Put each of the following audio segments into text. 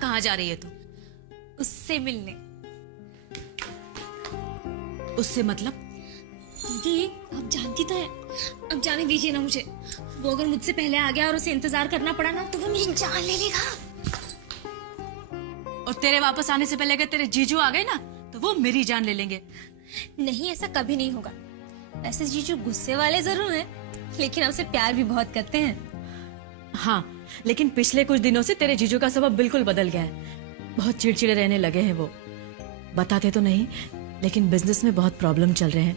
कहाँ जा रही है तू? उससे मिलने। उससे मतलब? दीदी आप जानती तो है, अब जाने दीजिए ना मुझे। वो अगर मुझसे पहले आ गया और उसे इंतजार करना पड़ा ना तो वो मेरी जान ले लेगा। और तेरे वापस आने से पहले अगर तेरे जीजू आ गए ना तो वो मेरी जान ले लेंगे। नहीं, ऐसा कभी नहीं होगा। वैसे जीजू गुस्से वाले जरूर हैं, लेकिन हमसे प्यार भी बहुत करते हैं। हाँ, लेकिन पिछले कुछ दिनों से तेरे जीजू का स्वभाव बिल्कुल बदल गया है। बहुत चिड़चिड़े रहने लगे हैं वो। बताते तो नहीं, लेकिन बिजनेस में बहुत प्रॉब्लम चल रहे हैं,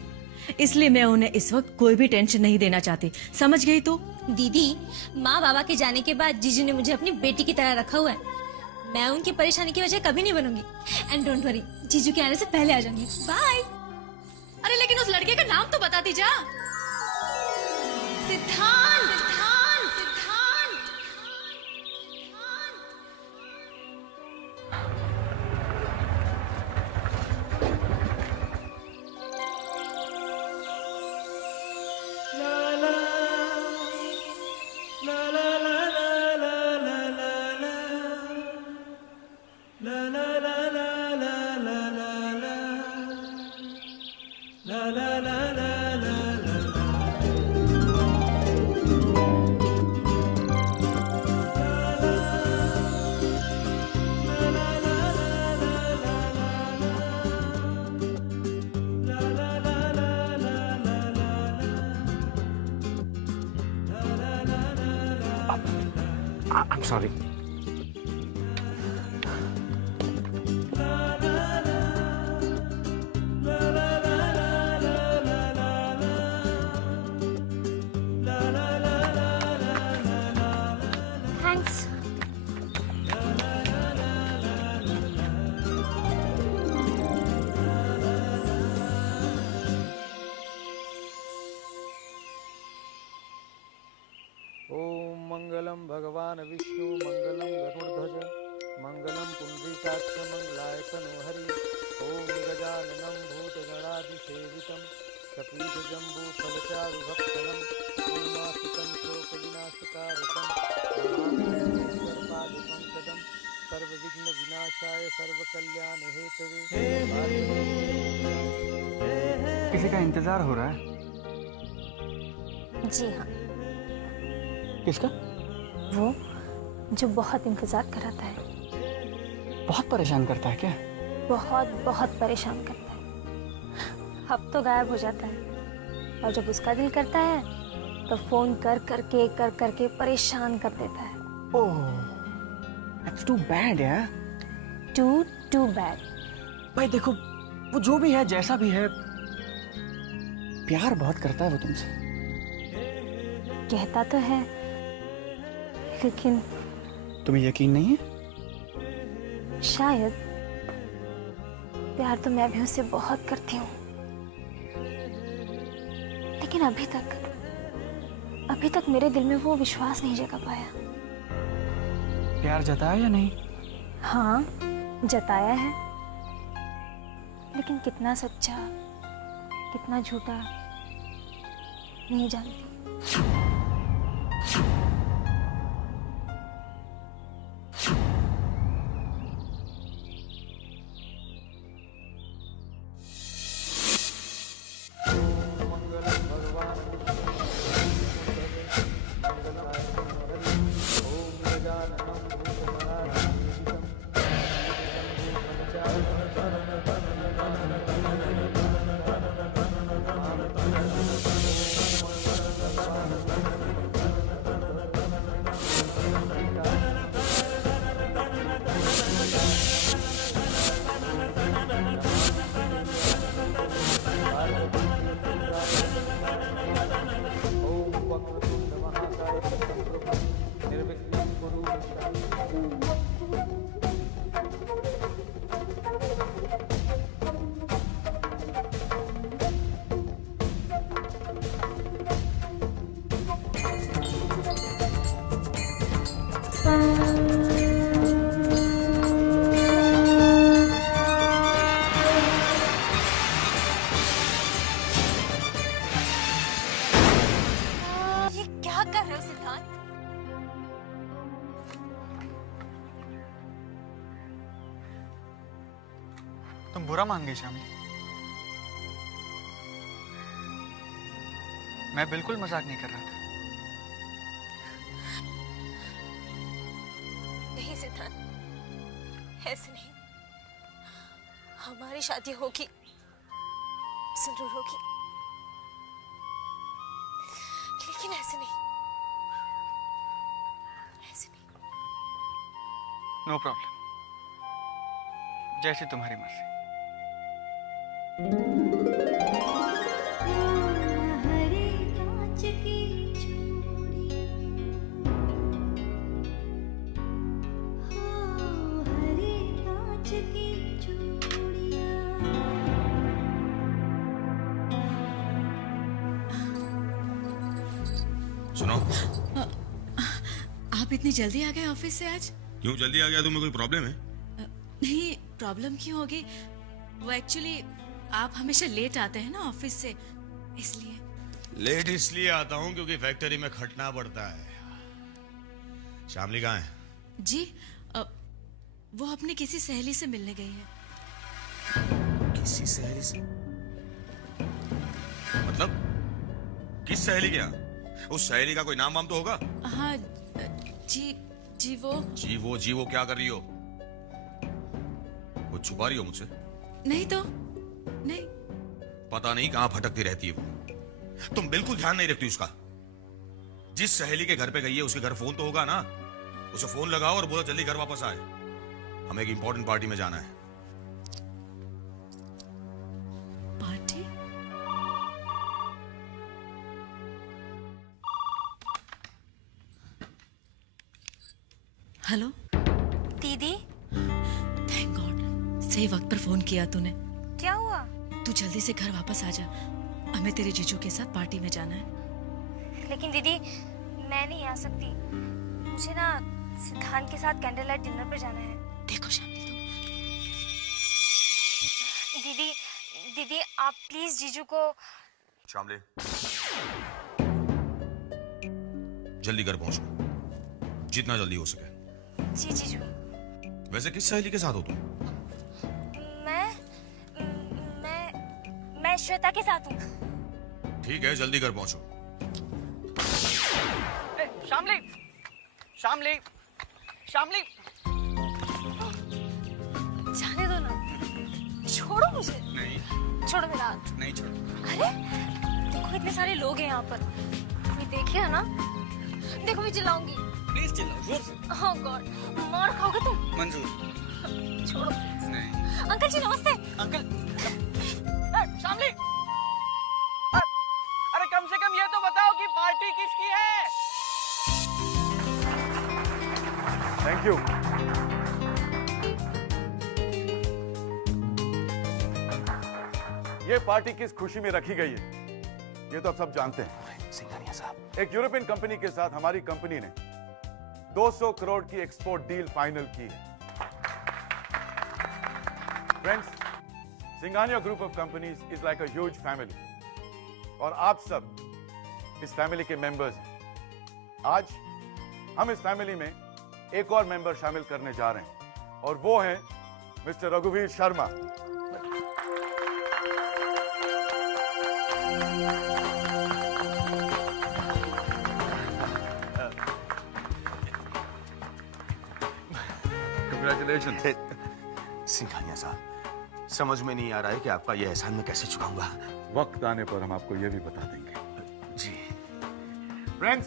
इसलिए मैं उन्हें इस वक्त कोई भी टेंशन नहीं देना चाहती। समझ गई तू? दीदी माँ बाबा के जाने के बाद जीजू ने मुझे अपनी बेटी की तरह रखा हुआ है। मैं उनकी परेशानी की वजह कभी नहीं बनूंगी। एंड डोंट वरी, जीजू के आने से पहले आ जाऊंगी। बाय। अरे लेकिन उस लड़के का नाम तो बता दी जा। सिद्धांत। I'm sorry. थैंक्स। ओम मंगलम भगवान विष्णु मंगलम गरुड़ध्वज मंगलम पुंडरीकाक्ष मंगलाय तनोहरि। ओम गजाननं भूतगणाधिसेवितं कपीतजम्बूफलचारुभक्षणं श्रीमासिकं शोकविनाशकारकं नमामि सर्वविघ्नविनाशाय सर्वकल्याणहेतवे। किसी का इंतजार हो रहा है? जी हाँ, किसका? वो जो बहुत इंतजार कराता है। बहुत परेशान करता है क्या? बहुत बहुत परेशान करता है। अब तो गायब हो जाता है, और जब उसका दिल करता है तो फोन कर करके परेशान कर देता है। ओह, that's too bad यार। Too bad. भाई देखो, वो जो भी है, जैसा भी है, प्यार बहुत करता है वो तुमसे। कहता तो है, लेकिन तुम्हें यकीन नहीं है? शायद। प्यार तो मैं भी उससे बहुत करती हूँ, लेकिन अभी तक मेरे दिल में वो विश्वास नहीं जगा पाया। प्यार जताया या नहीं? हाँ, जताया है, लेकिन कितना सच्चा कितना झूठा नहीं जानती। ये क्या कर रहे हो सिद्धांत? तुम बुरा मान गई शामिनी। मैं बिल्कुल मजाक नहीं कर रहा था। नहीं सिद्धांत, ऐसे नहीं। हमारी शादी होगी, जरूर होगी, लेकिन ऐसे नहीं, ऐसे नहीं। नो प्रॉब्लम, जैसी तुम्हारी मर्जी। हरे कांच की चूड़ियां, हो हरे कांच की चूड़ियां। सुनो, आप इतनी जल्दी आ गए ऑफिस से आज? क्यों जल्दी आ गया? तुम्हें कोई प्रॉब्लम है? नहीं, प्रॉब्लम क्यों होगी? वो एक्चुअली आप हमेशा लेट आते हैं ना ऑफिस से, इसलिए। लेट इसलिए आता हूँ क्योंकि फैक्ट्री में खटना पड़ता है। शामली कहाँ है? जी, वो अपनी किसी सहेली से मिलने गई है। किसी सहेली से? मतलब किस सहेली के यहाँ? उस सहेली का कोई नाम वाम तो होगा? हाँ, जी जी वो क्या कर रही हो? कुछ छुपा रही हो मुझसे? नहीं तो नहीं। पता नहीं कहाँ भटकती रहती है वो। तुम बिल्कुल ध्यान नहीं रखती उसका। जिस सहेली के घर पे गई है उसके घर फोन तो होगा ना? उसे फोन लगाओ और बोलो जल्दी घर वापस आए, हमें एक इंपॉर्टेंट पार्टी में जाना है। पार्टी? हेलो दीदी, थैंक गॉड, सही वक्त पर फोन किया तूने। क्या हुआ? तू जल्दी से घर वापस आ जा, हमें तेरे जीजू के साथ पार्टी में जाना है। लेकिन दीदी, मैं नहीं आ सकती। मुझे ना सिद्धांत के साथ कैंडल लाइट डिनर पर जाना है। देखो शामिनी, तुम दीदी, दीदी आप प्लीज जीजू को। शामली, जल्दी घर पहुंचो, जितना जल्दी हो सके। जी जीजू। वैसे किस सहेली के साथ हो तुम? मैं श्वेता के साथ हूँ। ठीक है, जल्दी घर पहुंचो। शामली, शामली, शामली। जाने दो ना, छोड़ो मुझे। नहीं, छोड़ो मेरा हाथ। नहीं छोड़ो। अरे देखो, इतने सारे लोग हैं यहाँ पर, कोई देखेगा ना। देखो मैं चिल्लाऊंगी। प्लीज चिल्लाओ जोर से। ओह गॉड, मार खाओगे तुम। मंजूर। छोड़ो please। नहीं। अंकल जी नमस्ते। अंकल, शामली, अरे कम से कम ये तो बताओ कि पार्टी किसकी है? Thank you. ये पार्टी किस खुशी में रखी गई है ये तो आप सब जानते हैं। सिंघानिया साहब, एक यूरोपियन कंपनी के साथ हमारी कंपनी ने 200 करोड़ की एक्सपोर्ट डील फाइनल की है। Friends, Singhania group of companies is like a huge family और आप सब इस फैमिली के मेंबर्स हैं। आज हम इस फैमिली में एक और मेंबर शामिल करने जा रहे हैं और वो हैं मिस्टर रघुवीर शर्मा। Congratulations. सिंघानिया साहब, समझ में नहीं आ रहा है कि आपका यह एहसान मैं कैसे चुकाऊंगा। वक्त आने पर हम आपको यह भी बता देंगे। जी। Friends,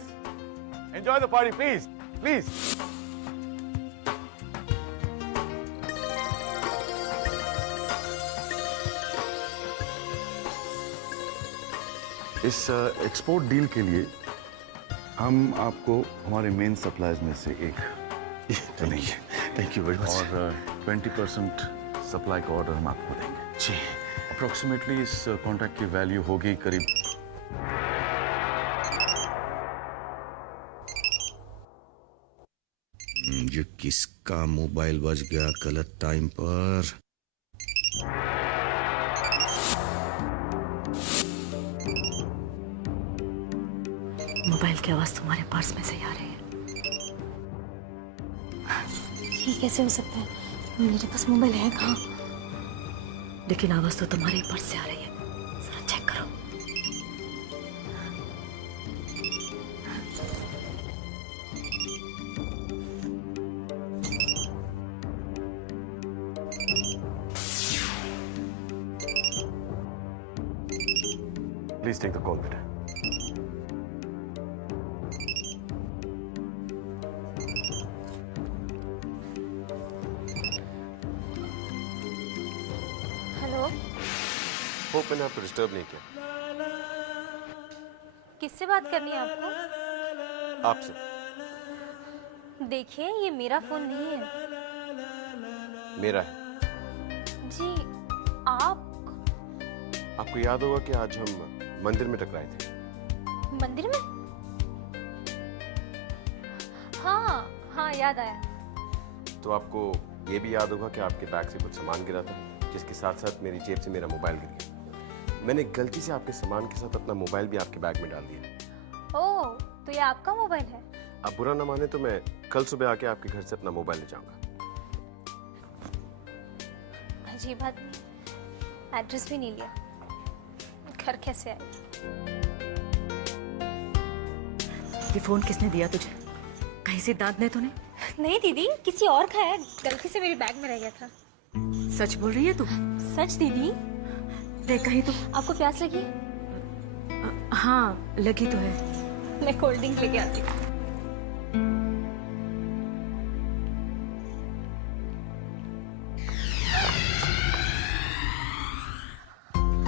enjoy the party please, please. इस एक्सपोर्ट डील के लिए हम आपको हमारे मेन सप्लायर्स में से एक चलेंगे। Thank you very much. और 20% सप्लाई का ऑर्डर हम आपको देंगे। जी। अप्रोक्सीमेटली इस कॉन्ट्रैक्ट की वैल्यू होगी करीब ये किसका मोबाइल बज गया गलत टाइम पर? मोबाइल की आवाज तुम्हारे पर्स में से ही आ रही है। ये कैसे हो सकता है? मेरे पास मोबाइल है कहाँ? लेकिन आवाज तो तुम्हारे पर्स से आ रही है, जरा चेक करो। Please take the call, बेटा. हेलो, होप मैंने आपको डिस्टर्ब नहीं किया. किससे बात करनी है आपको? आपसे. देखिए, ये मेरा फोन नहीं है। मेरा है. जी, आप आपको याद होगा कि आज हम मंदिर में टकराए थे. मंदिर में? हाँ हाँ, याद आया। तो आपको ये भी याद होगा कि आपके बैग से कुछ सामान गिरा था, जिसके साथ साथ मेरी जेब से मेरा मोबाइल गिर गया. मैंने गलती से आपके सामान के साथ अपना मोबाइल भी आपके बैग में डाल दिया. ओह, तो ये आपका मोबाइल है? आप बुरा ना माने तो मैं कल सुबह आके आपके घर से अपना मोबाइल ले जाऊंगा. अजीब बात नहीं, एड्रेस भी नहीं लिया, घर कैसे आए? ये फोन किसने दिया तुझे? कहीं से दांत ने तो नहीं? नहीं दीदी, किसी और का है, गलती से मेरे बैग में रह गया था। सच बोल रही है तू? सच दीदी। देख कहीं तो। आपको प्यास लगी? हाँ लगी तो है। मैं कोल्ड ड्रिंक लेके आती हूँ।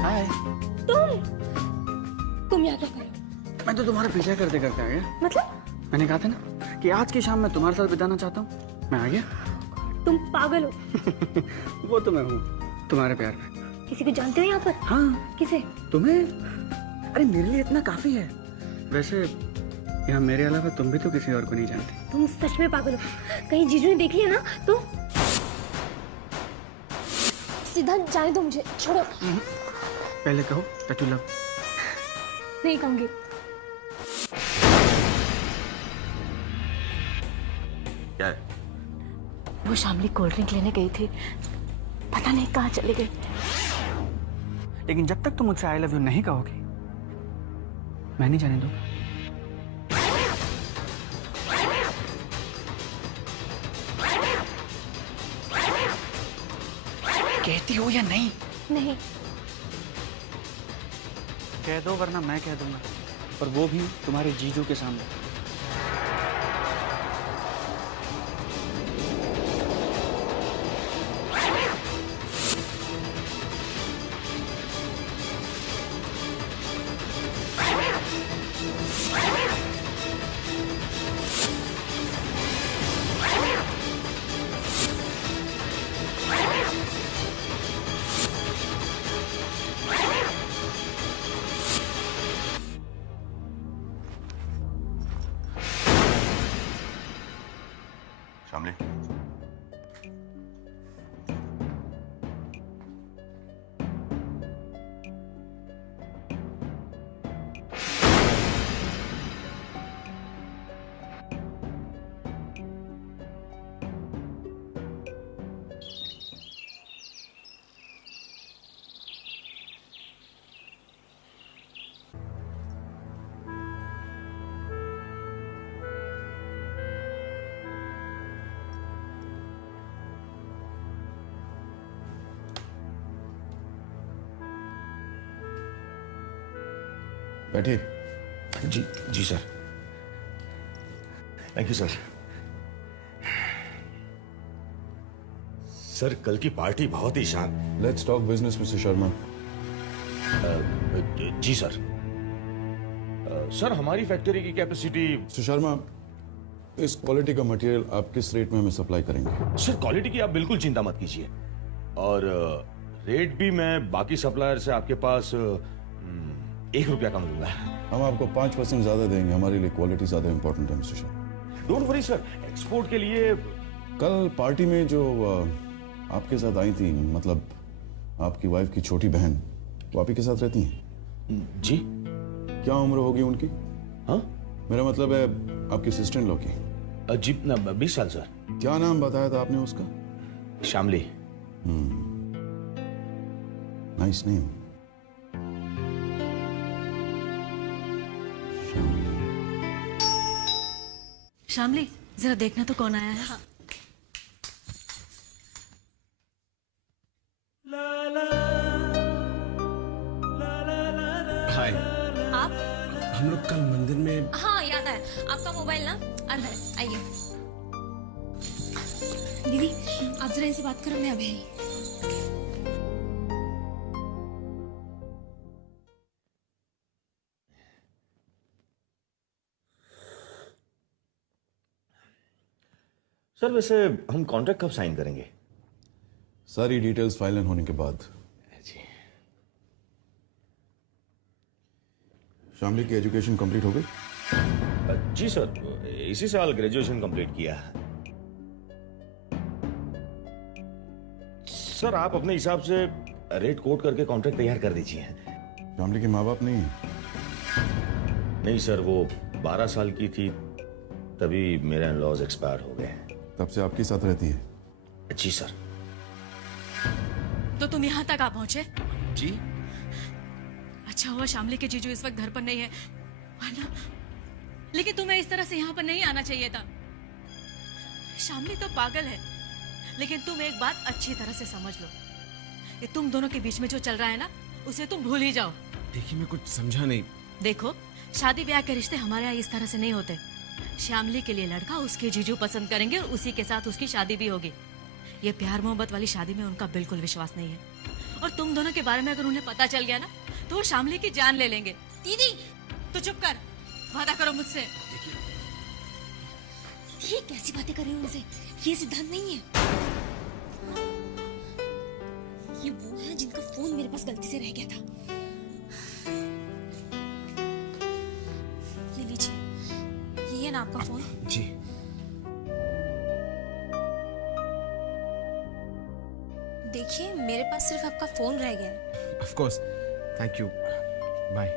हाय. तुम यहाँ क्या कर रहे हो? मैं तो तुम्हारा पीछा करते करते आ गया. मतलब? मैंने कहा था ना कि आज की शाम मैं तुम्हारे साथ बिताना चाहता हूँ. मैं आ गया. तुम पागल हो। वो तो मैं हूँ, तुम्हारे प्यार में. किसी को जानते हो यहाँ पर? हाँ. किसे? तुम्हें? अरे मेरे लिए इतना काफी है. वैसे यहाँ मेरे अलावा तुम भी तो किसी और को नहीं जानती. तुम सच में पागल हो। कहीं जीजू ने देख लिया ना तो सीधा जाने दो मुझे, छोड़ो। पहले कहो that you love. नहीं कहूंगी। क्या है? वो शामली कोल्ड ड्रिंक लेने गई थी, पता नहीं कहाँ चली गई। लेकिन जब तक तुम मुझसे आई लव यू नहीं कहोगी, मैं नहीं जाने दूंगा. कहती हो या नहीं? नहीं। कह दो वरना मैं कह दूंगा, और वो भी तुम्हारे जीजू के सामने. शामली, बैठिए. जी जी sir. Thank you sir. Sir कल की पार्टी बहुत ही शान. Let's talk business mister Sharma. जी सर. सर हमारी फैक्ट्री की कैपेसिटी. मिस्टर शर्मा, इस क्वालिटी का मटेरियल आप किस रेट में हमें सप्लाई करेंगे? सर क्वालिटी की आप बिल्कुल चिंता मत कीजिए, और रेट भी मैं बाकी सप्लायर से आपके पास 1 रुपया कम लूंगा. हम आपको 5% ज्यादा देंगे. हमारे लिए क्वालिटी ज्यादा इंपॉर्टेंट है mister Sharma. Don't worry sir, export के लिए. कल पार्टी में जो आपके साथ आई थी, मतलब आपकी वाइफ की छोटी बहन, वो आप ही के साथ रहती हैं? जी. क्या उम्र होगी उनकी? हाँ, मेरा मतलब है आपकी सिस्टर इन लॉ की. जी 20 साल सर. क्या नाम बताया था आपने उसका? शामली. Nice name. शामली, जरा देखना तो कौन आया है। हाय, आप? हम लोग कल मंदिर में। हाँ याद है, आपका मोबाइल ना अंदर है, आइए। दीदी आप जरा इनसे बात करो, मैं अभी आई। सर वैसे हम कॉन्ट्रैक्ट कब साइन करेंगे? सारी डिटेल्स फाइल इन होने के बाद। जी। शामली की एजुकेशन कंप्लीट हो गई? जी सर, इसी साल ग्रेजुएशन कंप्लीट किया। सर आप अपने हिसाब से रेट कोट करके कॉन्ट्रैक्ट तैयार कर दीजिए। शामली के माँ बाप नहीं है? नहीं सर, वो 12 साल की थी तभी मेरे इन-लॉज एक्सपायर हो गए। तब से आपके साथ रहती है? जी सर। तो तुम यहाँ तक आ पहुंचे? जी। अच्छा हुआ शामली के जीजू इस वक्त घर पर नहीं है, वरना लेकिन तुम्हें इस तरह से यहाँ पर नहीं आना चाहिए था। शामली तो पागल है, लेकिन तुम एक बात अच्छी तरह से समझ लो, ये तुम दोनों के बीच में जो चल रहा है ना, उसे तुम भूल ही जाओ। देखिए मैं कुछ समझा नहीं। देखो, शादी ब्याह के रिश्ते हमारे यहाँ इस तरह से नहीं होते। श्यामली के लिए लड़का उसके जीजू पसंद करेंगे और उसी के साथ उसकी शादी भी होगी। ये प्यार मोहब्बत वाली शादी में उनका बिल्कुल विश्वास नहीं है, और तुम दोनों के बारे में अगर उन्हें पता चल गया ना, तो वो शामली की जान ले लेंगे। दीदी तो चुप कर, वादा करो मुझसे। ये कैसी बातें कर रही हो उनसे? ये सिद्धांत नहीं है, ये वो है जिनका फोन मेरे पास गलती से रह गया था। ये लीजिए, ये है ना आपका फोन। जी। देखिए मेरे पास सिर्फ आपका फोन रह गया है। Of course, thank you, bye.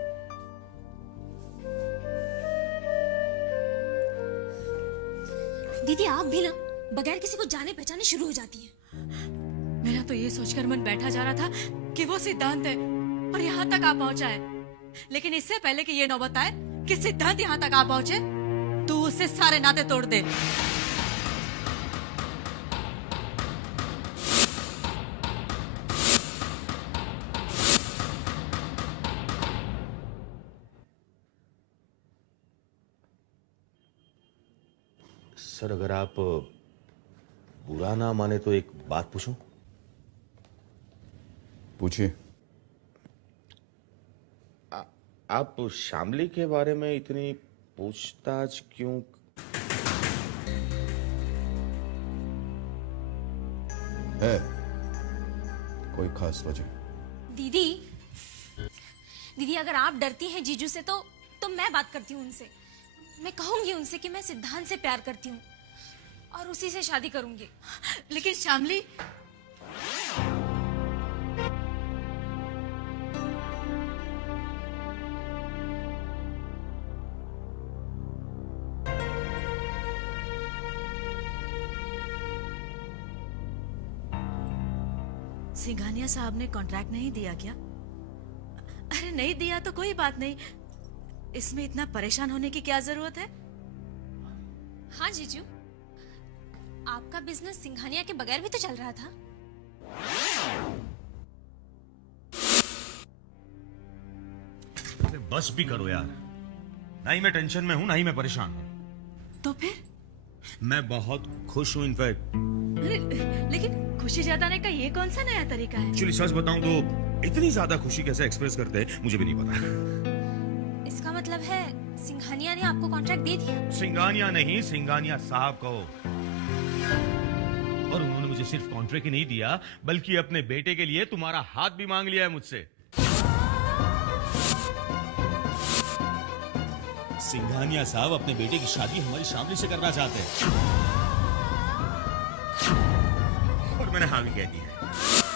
दीदी आप भी ना बगैर किसी को जाने पहचाने शुरू हो जाती हैं। मेरा तो ये सोचकर मन बैठा जा रहा था कि वो सिद्धांत है और यहाँ तक आ पहुंचा है, लेकिन इससे पहले कि ये नौबत आए कि सिद्धांत यहाँ तक आ पहुंचे, तू उससे सारे नाते तोड़ दे। सर अगर आप बुरा ना माने तो एक बात पूछूं? पूछिए। आप शामली के बारे में इतनी पूछताछ क्यों? है कोई खास वजह? दीदी दीदी अगर आप डरती हैं जीजू से तो मैं बात करती हूँ उनसे। मैं कहूंगी उनसे कि मैं सिद्धांत से प्यार करती हूँ और उसी से शादी करूंगी। लेकिन शामली, सिंघानिया साहब ने कॉन्ट्रैक्ट नहीं दिया क्या? अरे नहीं दिया तो कोई बात नहीं, इसमें इतना परेशान होने की क्या जरूरत है? हाँ जीजू, आपका बिजनेस सिंघानिया के बगैर भी तो चल रहा था। अरे बस भी करो यार, ना ही मैं टेंशन में हूं ना ही मैं परेशान हूं। तो फिर? मैं बहुत खुश हूं इनफैक्ट। अरे लेकिन खुशी जताने का ये कौन सा नया तरीका है? एक्चुअली सच बताऊं तो इतनी ज्यादा खुशी कैसे एक्सप्रेस करते हैं मुझे भी नहीं पता। इसका मतलब है सिंघानिया ने आपको कॉन्ट्रैक्ट दे दिया? सिंघानिया नहीं, सिंघानिया साहब को। और उन्होंने मुझे सिर्फ कॉन्ट्रैक्ट ही नहीं दिया, बल्कि अपने बेटे के लिए तुम्हारा हाथ भी मांग लिया है मुझसे। सिंघानिया साहब अपने बेटे की शादी हमारी शामली से करना चाहते हैं, और मैंने हाँ भी कह दी है।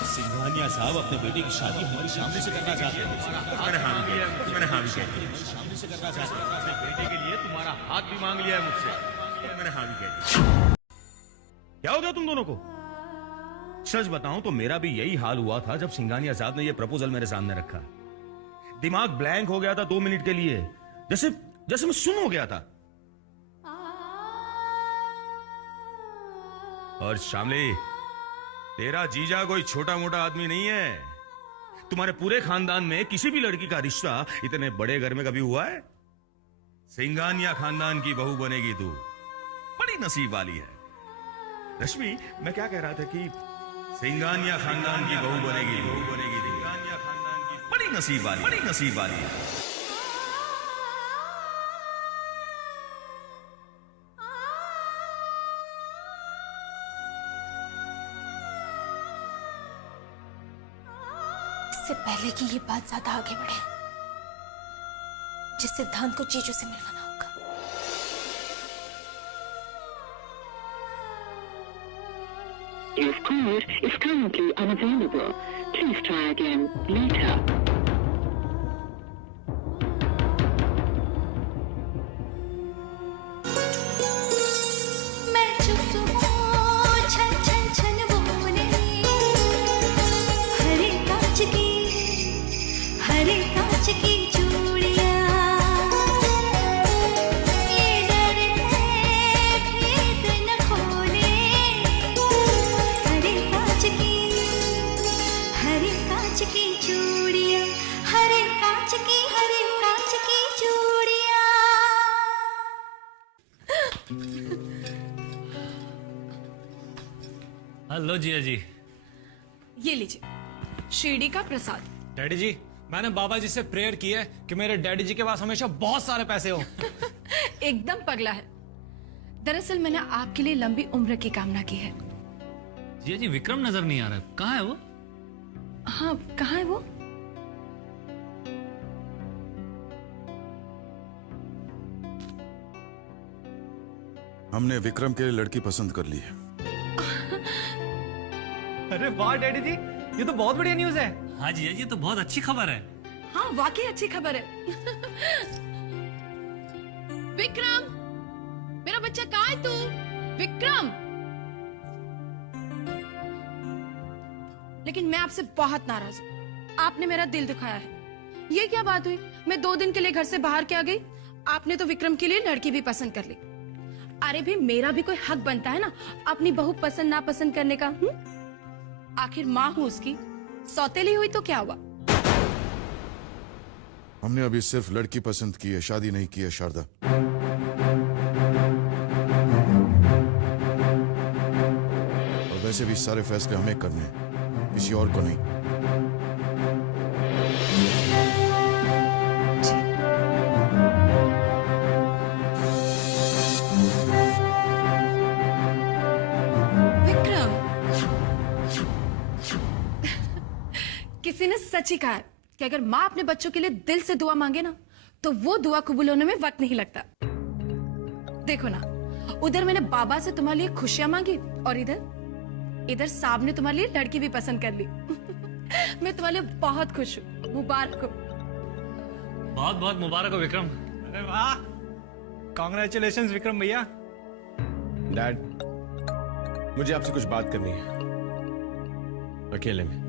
सिंघानिया साहब अपने बेटे की शादी हमारी शामली से करना चाहते हैं, मैंने हाँ भी कह दी है। शामली से करना चाहते हैं, अपने बेटे के लिए तुम्हारा हाथ भी मांग लिया है मुझसे, और मैंने हाँ भी कह दी। क्या हो गया तुम दोनों को? सच बताऊं तो मेरा भी यही हाल हुआ था जब सिंघानिया साहब ने ये प्रपोजल मेरे सामने रखा। दिमाग ब्लैंक हो गया था 2 मिनट के लिए, जैसे जैसे मैं सुन हो गया था। और शामली, तेरा जीजा कोई छोटा मोटा आदमी नहीं है। तुम्हारे पूरे खानदान में किसी भी लड़की का रिश्ता इतने बड़े घर में कभी हुआ है? सिंघानिया खानदान की बहू बनेगी तू, बड़ी नसीब वाली है। रश्मि, मैं क्या कह रहा था कि सिंघानिया खानदान की बहू बनेगी तू, सिंघानिया खानदान की बड़ी नसीब वाली है। इससे पहले कि ये बात ज्यादा आगे बढ़े, जिस सिद्धांत को जीजू से मिलवाना होगा। Your call is currently unavailable. Please try again later. मैं चुप हूँ छन छन छन बोले हरे कांच की चूड़ियाँ ये डर है भेद न खोले हरे कांच की चूड़ियाँ हरे कांच की चूड़ियाँ। हेलो जिया जी। ये लीजिए शिरडी का प्रसाद। डैडी जी, मैंने बाबा जी से प्रेयर की है कि मेरे डैडी जी के पास हमेशा बहुत सारे पैसे हो। एकदम पगला है। दरअसल मैंने आपके लिए लंबी उम्र की कामना की है। जिया जी, विक्रम नजर नहीं आ रहा, कहाँ है वो? हाँ, कहाँ है वो? हमने विक्रम के लिए लड़की पसंद कर ली है। अरे वाह डैडी जी, ये तो बहुत बढ़िया न्यूज़ है। हाँ जिया जी, ये तो बहुत अच्छी खबर है। हाँ, वाकई अच्छी खबर है। विक्रम, मेरा बच्चा कहाँ है तू? विक्रम। लेकिन मैं आपसे बहुत नाराज हूँ। आपने मेरा दिल दुखाया है। ये क्या बात हुई? मैं 2 दिन के लिए घर से बाहर क्या गई, आपने तो विक्रम के लिए लड़की भी पसंद कर ली। अरे भी मेरा भी कोई हक बनता है ना अपनी बहू पसंद ना पसंद करने का। आखिर माँ हूँ उसकी, सौतेली हुई तो क्या हुआ? हमने अभी सिर्फ लड़की पसंद की है, शादी नहीं की है शारदा। और वैसे भी सारे फैसले हमें करने हैं, किसी और को नहीं। किसी ने सच ही कहा है कि अगर माँ अपने बच्चों के लिए दिल से दुआ मांगे ना, तो वो दुआ कबूल होने में वक्त नहीं लगता। देखो ना, उधर मैंने बाबा से तुम्हारे लिए खुशियां मांगी और इधर साहब ने तुम्हारे लिए लड़की भी पसंद कर ली। मैं तुम्हारे लिए बहुत खुश हूँ। मुबारक हो। बहुत बहुत मुबारक हो विक्रम। अरे वाह, कांग्रेचुलेशंस विक्रम भैया। डैड, मुझे आपसे कुछ बात करनी है, अकेले में।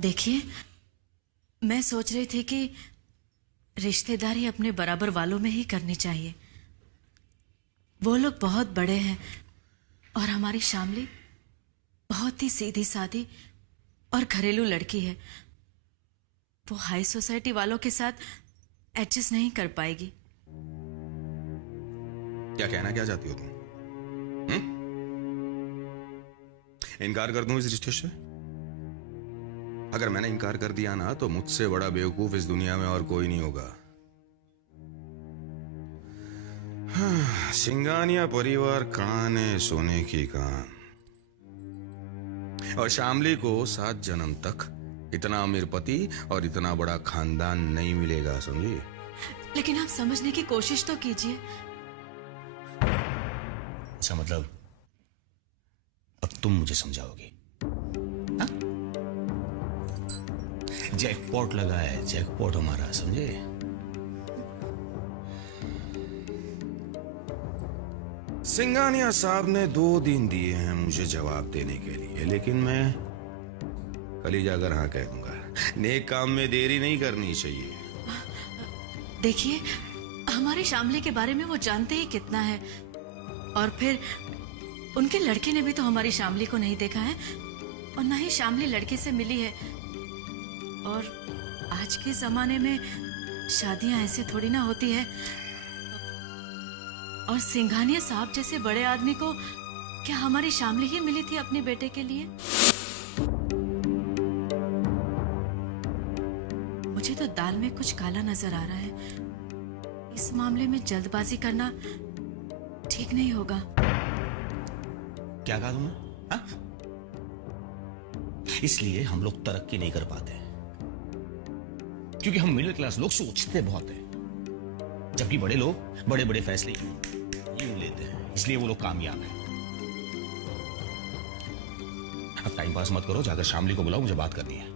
देखिए, मैं सोच रही थी कि रिश्तेदारी अपने बराबर वालों में ही करनी चाहिए। वो लोग बहुत बड़े हैं और हमारी शामली बहुत ही सीधी सादी और घरेलू लड़की है। वो हाई सोसाइटी वालों के साथ एडजस्ट नहीं कर पाएगी। क्या कहना क्या चाहती हो तुम? इनकार कर दूं इस रिश्ते से? अगर मैंने इनकार कर दिया ना, तो मुझसे बड़ा बेवकूफ इस दुनिया में और कोई नहीं होगा। हाँ, सिंघानिया परिवार कान है सोने की कान, और शामली को 7 जन्म तक इतना अमीर पति और इतना बड़ा खानदान नहीं मिलेगा, समझी? लेकिन आप समझने की कोशिश तो कीजिए। इसका मतलब अब तुम मुझे समझाओगी? जैकपॉट लगा है, जैकपॉट हमारा, समझे? सिंघानिया साहब ने 2 दिन दिए हैं मुझे जवाब देने के लिए, लेकिन मैं कल ही जाकर हाँ कह दूंगा। नेक काम में देरी नहीं करनी चाहिए। देखिए, हमारे शामली के बारे में वो जानते ही कितना है, और फिर उनके लड़के ने भी तो हमारी शामली को नहीं देखा है, और ना ही शामली लड़के से मिली है। और आज के जमाने में शादियां ऐसे थोड़ी ना होती है। और सिंघानिया साहब जैसे बड़े आदमी को क्या हमारी शामली ही मिली थी अपने बेटे के लिए? मुझे तो दाल में कुछ काला नजर आ रहा है। इस मामले में जल्दबाजी करना ठीक नहीं होगा। क्या कहा तुमने? हाँ? इसलिए हम लोग तरक्की नहीं कर पाते, क्योंकि हम मिडिल क्लास लोग सोचते बहुत हैं, जबकि बड़े लोग बड़े बड़े फैसले यूं लेते हैं, इसलिए वो लोग कामयाब हैं। अब टाइम पास मत करो, जाकर शामली को बुलाओ, मुझे बात करनी है।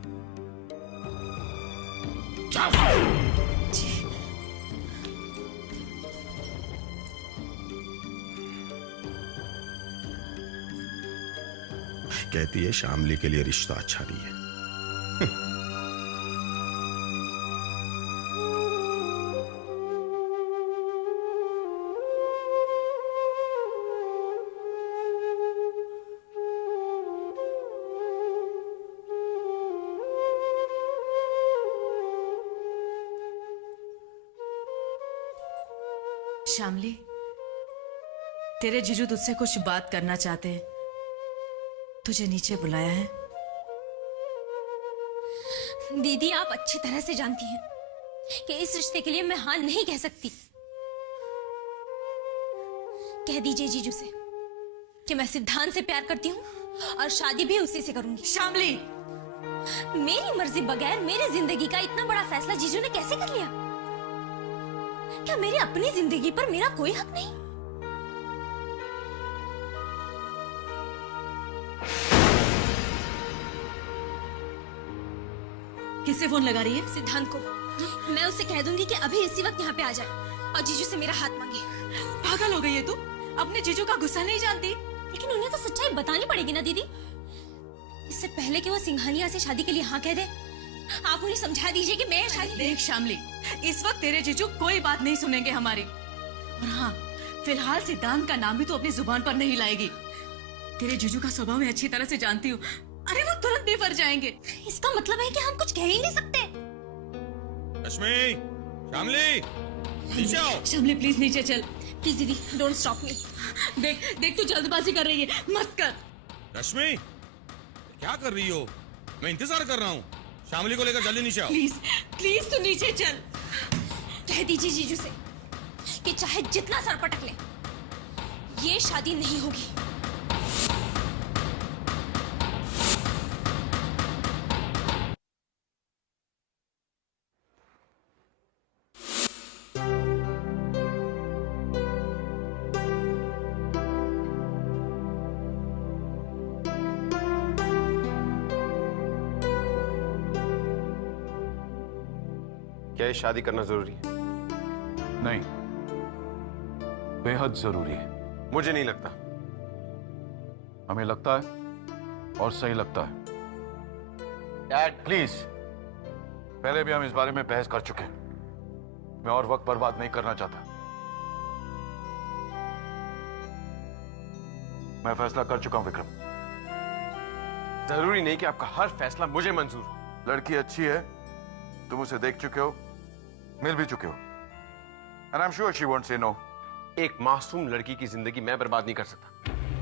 कहती है शामली के लिए रिश्ता अच्छा नहीं है। शामली, तेरे जीजू तुझसे कुछ बात करना चाहते हैं, तुझे नीचे बुलाया है। दीदी, आप अच्छी तरह से जानती हैं कि इस रिश्ते के लिए मैं हाँ नहीं कह सकती। कह दीजिए जीजू से कि मैं सिद्धांत से प्यार करती हूँ और शादी भी उसी से करूंगी। शामली, मेरी मर्जी बगैर मेरी जिंदगी का इतना बड़ा फैसला जीजू ने कैसे कर लिया? क्या मेरी अपनी जिंदगी पर मेरा कोई हक नहीं? किससे फोन लगा रही है? सिद्धांत को। मैं उससे कह दूंगी कि अभी इसी वक्त यहाँ पे आ जाए और जीजू से मेरा हाथ मांगे। पागल हो गई है तू? अपने जीजू का गुस्सा नहीं जानती? लेकिन उन्हें तो सच्चाई बतानी पड़ेगी ना दीदी। इससे पहले कि वो सिंघानिया से शादी के लिए हाँ कह दे, आप उन्हें समझा दीजिए कि मैं शादी। देख शामली, इस वक्त तेरे जीजू कोई बात नहीं सुनेंगे हमारी। और हाँ, फिलहाल सिद्धांत का नाम भी तो अपनी जुबान पर नहीं लाएगी। तेरे जीजू का स्वभाव मैं अच्छी तरह से जानती हूँ। अरे वो तुरंत बेफर जाएंगे। इसका मतलब है कि हम कुछ कह ही नहीं सकते। लक्ष्मी, शामली, नीचे आओ। शामली प्लीज नीचे चल। प्लीज दीदी, डोंट स्टॉप मी। देख देख, तू जल्दबाजी कर रही है, मत कर। रश्मि, क्या कर रही हो? मैं इंतजार कर रहा हूँ। शामली को लेकर जल्दी नीचे आओ। प्लीज प्लीज तू नीचे चल। कह दीजिए जीजू से कि चाहे जितना सर पटक ले, ये शादी नहीं होगी। क्या ये शादी करना जरूरी है? नहीं, बेहद जरूरी है। मुझे नहीं लगता। हमें लगता है और सही लगता है। डैड प्लीज, पहले भी हम इस बारे में बहस कर चुके हैं। मैं और वक्त बर्बाद नहीं करना चाहता। मैं फैसला कर चुका हूं विक्रम। जरूरी नहीं कि आपका हर फैसला मुझे मंजूर हो। लड़की अच्छी है, तुम उसे देख चुके हो, मिल भी चुके हो, and I'm sure she won't say no. एक मासूम लड़की की जिंदगी मैं बर्बाद नहीं कर सकता।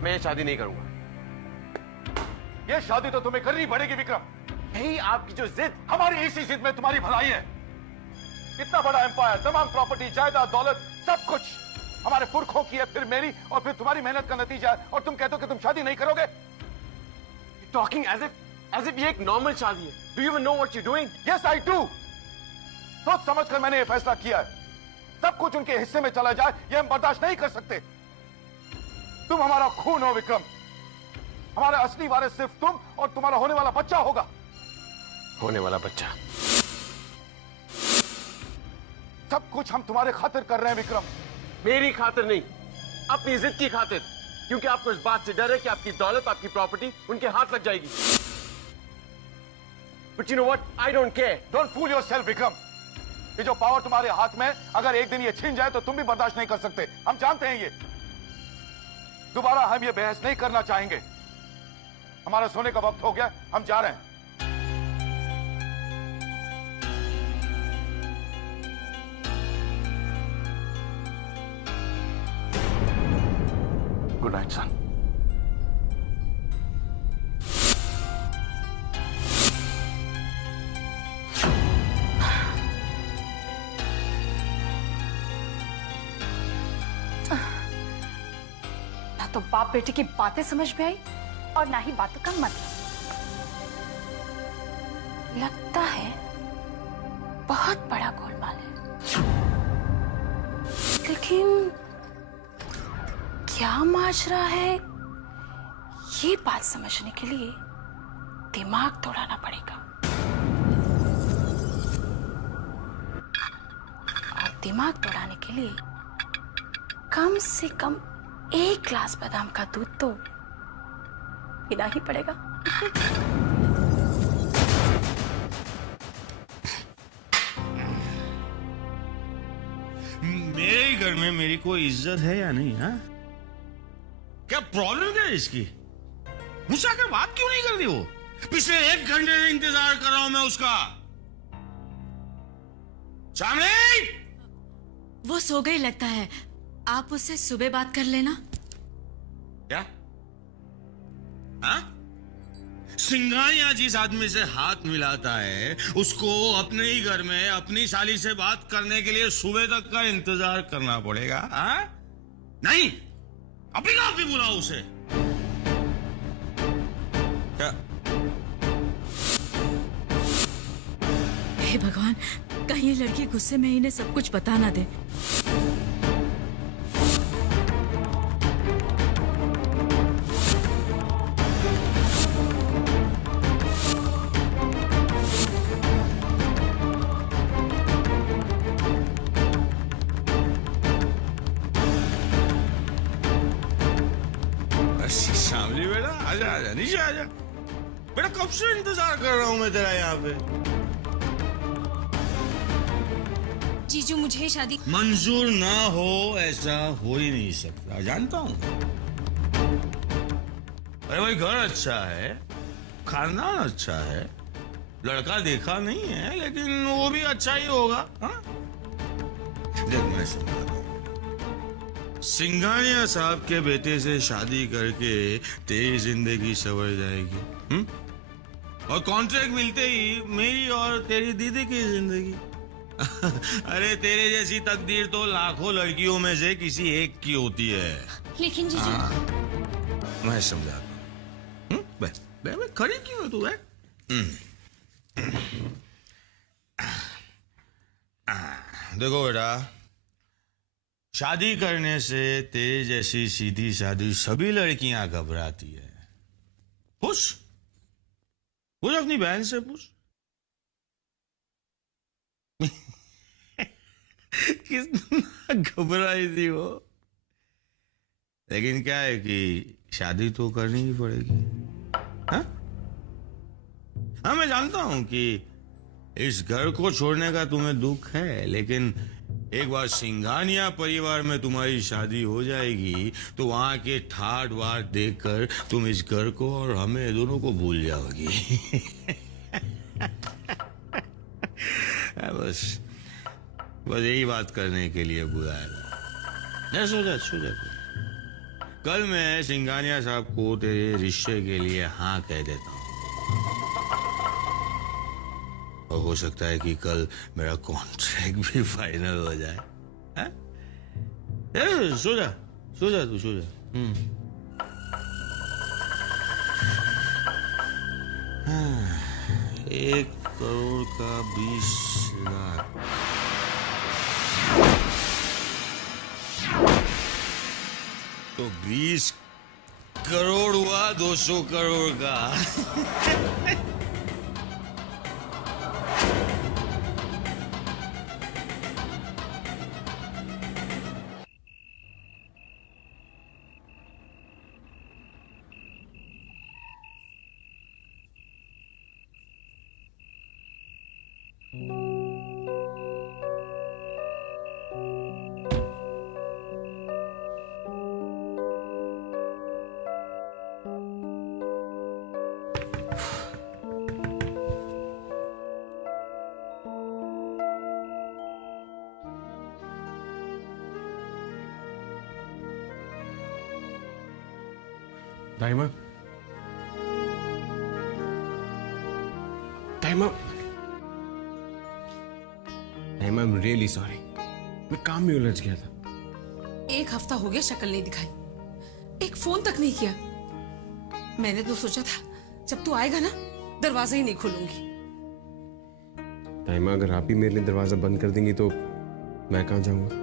मैं ये शादी नहीं करूंगा। ये शादी तो तुम्हें करनी पड़ेगी विक्रम। यही आपकी जो जिद। हमारी इसी जिद में तुम्हारी भलाई है। इतना बड़ा एम्पायर, तमाम प्रॉपर्टी, जायदाद, दौलत, सब कुछ हमारे पुरखों की है, फिर मेरी और फिर तुम्हारी मेहनत का नतीजा है, और तुम कहते हो कि तुम शादी नहीं करोगे। टॉकिंग एज इफ ये एक नॉर्मल शादी है। Do you even know what you doing? Yes I do. सोच समझ कर मैंने ये फैसला किया है। सब कुछ उनके हिस्से में चला जाए, ये हम बर्दाश्त नहीं कर सकते। तुम हमारा खून हो विक्रम। हमारा असली वारिस सिर्फ तुम और तुम्हारा होने वाला बच्चा होगा। होने वाला बच्चा? सब कुछ हम तुम्हारे खातिर कर रहे हैं विक्रम। मेरी खातिर नहीं, अपनी जिद की खातिर, क्योंकि आपको इस बात से डर है कि आपकी दौलत, आपकी प्रॉपर्टी उनके हाथ लग जाएगी। But you know what? I don't care. Don't fool yourself, Vikram. ये जो पावर तुम्हारे हाथ में, अगर एक दिन ये छिन जाए तो तुम भी बर्दाश्त नहीं कर सकते। हम जानते हैं ये। दोबारा हम ये बहस नहीं करना चाहेंगे। हमारा सोने का वक्त हो गया, हम जा रहे हैं। गुड नाइट सन। ना तो बाप बेटे की बातें समझ में आई और ना ही बातों का मतलब। लगता है बहुत बड़ा गोलमाल है, लेकिन क्या माजरा है ये बात समझने के लिए दिमाग दौड़ाना पड़ेगा। और दिमाग दौड़ाने के लिए कम से कम 1 ग्लास बादाम का दूध तो पीना ही पड़ेगा। मेरे ही घर में मेरी कोई इज्जत है या नहीं? हाँ, क्या प्रॉब्लम क्या है इसकी? मुझसे आकर बात क्यों नहीं कर रही वो? पिछले 1 घंटे से इंतजार कर रहा हूं मैं उसका। चांदनी! वो सो गई लगता है, आप उससे सुबह बात कर लेना। क्या? हाँ? सिंघानिया जिस आदमी से हाथ मिलाता है उसको अपने ही घर में अपनी साली से बात करने के लिए सुबह तक का इंतजार करना पड़ेगा? हाँ? नहीं, अभी का अभी बुलाओ उसे। क्या? हे भगवान, कहीं ये लड़की गुस्से में इन्हें सब कुछ बता ना दे। शामली बेटा, आजा आजा, नीचे आजा बेटा। कब से इंतजार कर रहा हूं मैं तेरा यहाँ पे। जीजू मुझे शादी मंजूर ना हो ऐसा हो ही नहीं सकता, जानता हूं। अरे भाई, घर अच्छा है, खानदान अच्छा है, लड़का देखा नहीं है लेकिन वो भी अच्छा ही होगा। हाँ? देख, मैं समझा रहा हूं। सिंघानिया साहब के बेटे से शादी करके तेरी जिंदगी संवर जाएगी, और कॉन्ट्रैक्ट मिलते ही मेरी और तेरी दीदी की जिंदगी। अरे तेरे जैसी तकदीर तो लाखों लड़कियों में से किसी एक की होती है। लेकिन जीजू मैं समझाता हूँ। खड़ी क्यों है तू? है देखो बेटा, शादी करने से तेरे जैसी सीधी सादी सभी लड़कियां घबराती है। पूछ पूछ अपनी बहन से पूछ। कितना घबराई थी वो। लेकिन क्या है कि शादी तो करनी ही पड़ेगी। हाँ, मैं जानता हूं कि इस घर को छोड़ने का तुम्हें दुख है, लेकिन एक बार सिंघानिया परिवार में तुम्हारी शादी हो जाएगी तो वहां के ठाट बाट देखकर तुम इस घर को और हमें दोनों को भूल जाओगी। बस यही बात करने के लिए बुलाया। सो जा। कल मैं सिंघानिया साहब को तेरे रिश्ते के लिए हाँ कह देता हूँ, और हो सकता है कि कल मेरा कॉन्ट्रैक्ट भी फाइनल हो जाए। सो जा तू, सो जा। 1 करोड़ का 20 लाख। तो 20 करोड़ हुआ 200 करोड़ का। ताइमा, ताइमा, ताइमा, I'm really sorry. मैं काम में उलझ गया था। एक हफ्ता हो गया शक्ल नहीं दिखाई, एक फोन तक नहीं किया। मैंने तो सोचा था जब तू आएगा ना दरवाजा ही नहीं खोलूंगी। ताइमा, अगर आप ही मेरे लिए दरवाजा बंद कर देंगी तो मैं कहां जाऊंगा?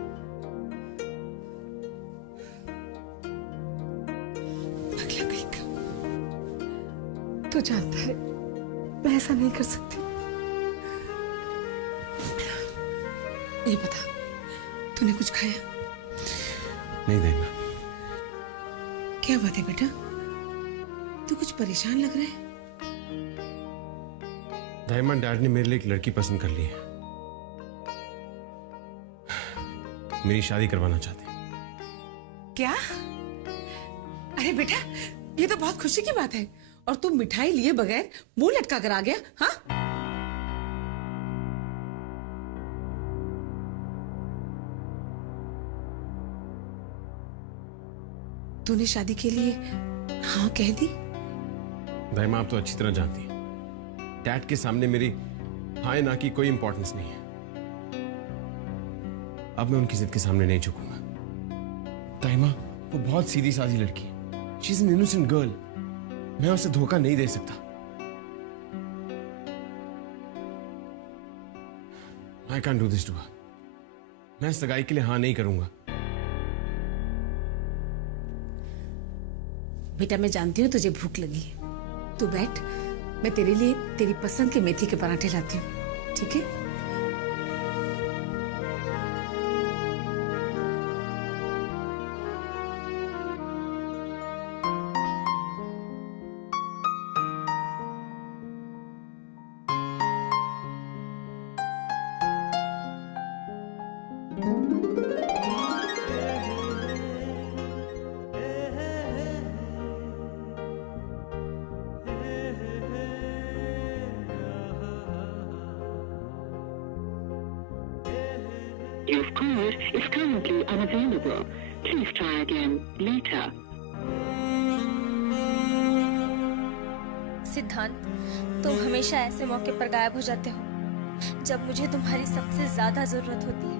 तू जानता है मैं ऐसा नहीं कर सकती। ये बता, तूने कुछ खाया? नहीं ताइमा। क्या बात है बेटा, तू कुछ परेशान लग रहा है? ताइमा, डैड ने मेरे लिए एक लड़की पसंद कर ली है। मेरी शादी करवाना चाहते हैं। क्या? अरे बेटा, ये तो बहुत खुशी की बात है। और तू मिठाई लिए बगैर मुंह लटका कर आ गया, हाँ? तूने शादी के लिए हाँ कह दी? ताइमा, आप तो अच्छी तरह जानती हैं डैड के सामने मेरी हाँ ना की कोई इंपॉर्टेंस नहीं है। अब मैं उनकी जिद के सामने नहीं झुकूंगा। ताइमा, वो बहुत सीधी सादी लड़की है। She is an innocent girl. मैं उसे धोखा नहीं दे सकता। I can do this to her. मैं सगाई के लिए हाँ नहीं करूंगा। बेटा, मैं जानती हूँ तुझे भूख लगी है। तू बैठ, मैं तेरे लिए तेरी पसंद के मेथी के पराठे लाती हूँ, ठीक है? Your call is currently unavailable. Please try again later. सिद्धांत, तुम हमेशा ऐसे मौके पर गायब हो जाते हो जब मुझे तुम्हारी सबसे ज्यादा जरूरत होती है।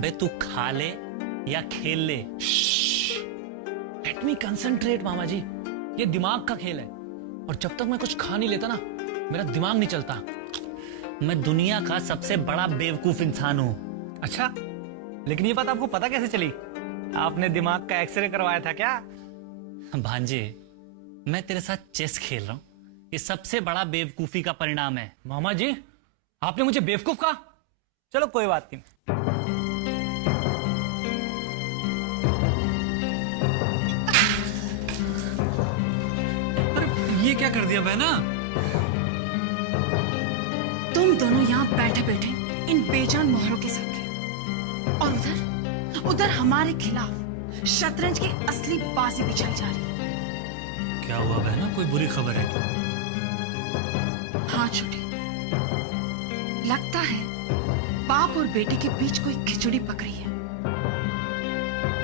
बे तू खा ले या खेल ले। लेट मी कंसंट्रेट मामा जी, ये दिमाग का खेल है और जब तक मैं कुछ खा नहीं लेता ना मेरा दिमाग नहीं चलता। मैं दुनिया का सबसे बड़ा बेवकूफ इंसान हूं। अच्छा, लेकिन ये बात आपको पता कैसे चली? आपने दिमाग का एक्सरे करवाया था क्या? भांजे, मैं तेरे साथ चेस खेल रहा हूं, ये सबसे बड़ा बेवकूफी का परिणाम है। मामा जी, आपने मुझे बेवकूफ कहा? चलो कोई बात नहीं। ये क्या कर दिया बहना? तुम दोनों यहाँ बैठे बैठे इन बेजान मोहरों के साथ थे और उधर हमारे खिलाफ शतरंज की असली बाजी बिछाई जा रही है। क्या हुआ बहना, कोई बुरी खबर है? हाँ छोटे, लगता है बाप और बेटे के बीच कोई खिचड़ी पक रही है,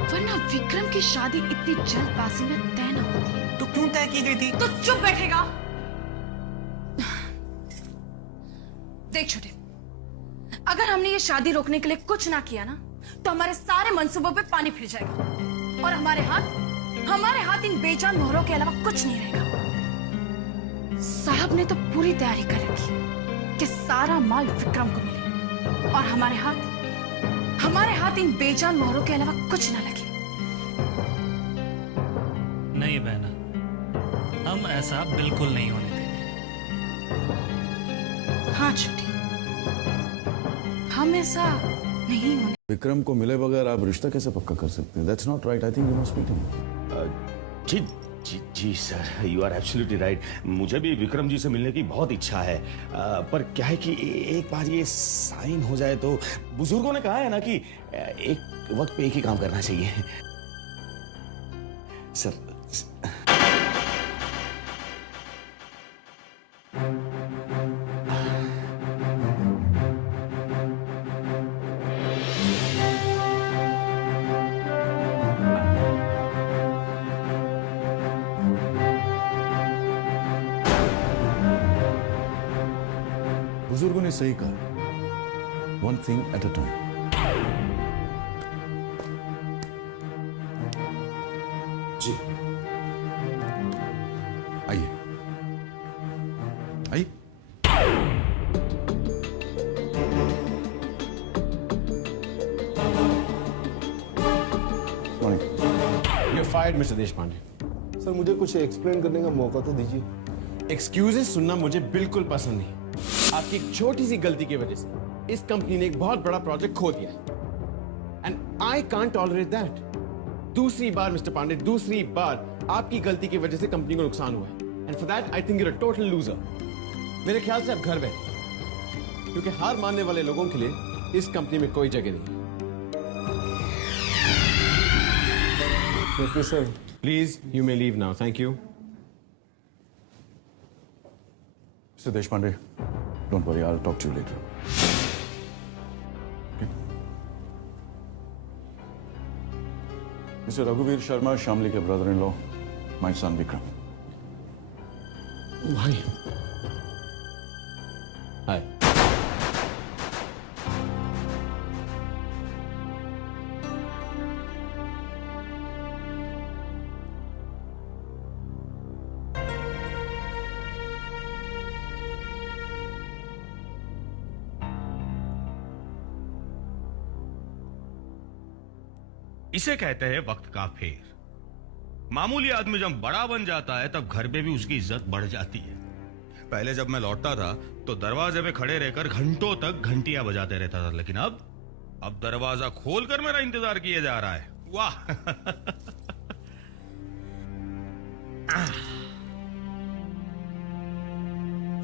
वरना विक्रम की शादी इतनी जल्दबाजी में तय न होती। तो क्यों तय की गई थी? तो चुप बैठेगा? देख छोटे, अगर हमने ये शादी रोकने के लिए कुछ ना किया ना तो हमारे सारे मंसूबों पे पानी फिर जाएगा और हमारे हाथ इन बेजान मोहरों के अलावा कुछ नहीं रहेगा। साहब ने तो पूरी तैयारी कर रखी है कि सारा माल विक्रम को मिले और हमारे हाथ इन बेजान मोहरों के अलावा कुछ ना लगे। नहीं बहना, हम ऐसा बिल्कुल नहीं होने देंगे। हाँ छोटे, हम ऐसा नहीं होने। विक्रम को मिले बगैर आप रिश्ता कैसे पक्का कर सकते हैं? That's not right. I think you must meet him. जी जी जी sir, you are absolutely right. मुझे भी विक्रम जी से मिलने की बहुत इच्छा है, पर क्या है कि एक बार ये साइन हो जाए तो बुजुर्गों ने कहा है ना कि एक वक्त पे एक ही काम करना चाहिए। सर बुजुर्गों ने सही कहा, one thing at a time. जी आइए आइए। You're fired, Mr. Deshpande. Sir मुझे कुछ एक्सप्लेन करने का मौका तो दीजिए। एक्सक्यूजेस सुनना मुझे बिल्कुल पसंद नहीं। आपकी एक छोटी सी गलती की वजह से इस कंपनी ने एक बहुत बड़ा प्रोजेक्ट खो दिया है and I can't tolerate that. दूसरी बार मिस्टर पांडे, दूसरी बार आपकी गलती की वजह से कंपनी को नुकसान हुआ है and for that I think you are a total loser. मेरे ख्याल से आप घर बैठे, क्योंकि हार मानने वाले लोगों के लिए इस कंपनी में कोई जगह नहीं। Okay sir. Please you may leave now, thank you. Mister Deshpande, don't worry, I will talk to you later. Mister रघुवीर शर्मा, शामली के brother in law, my son Vikram. भाई हाय। इसे कहते हैं वक्त का फेर। मामूली आदमी जब बड़ा बन जाता है तब घर पे भी उसकी इज्जत बढ़ जाती है। पहले जब मैं लौटता था तो दरवाजे पे खड़े रहकर घंटों तक घंटियां बजाते रहता था, लेकिन अब दरवाजा खोलकर मेरा इंतजार किया जा रहा है। वाह।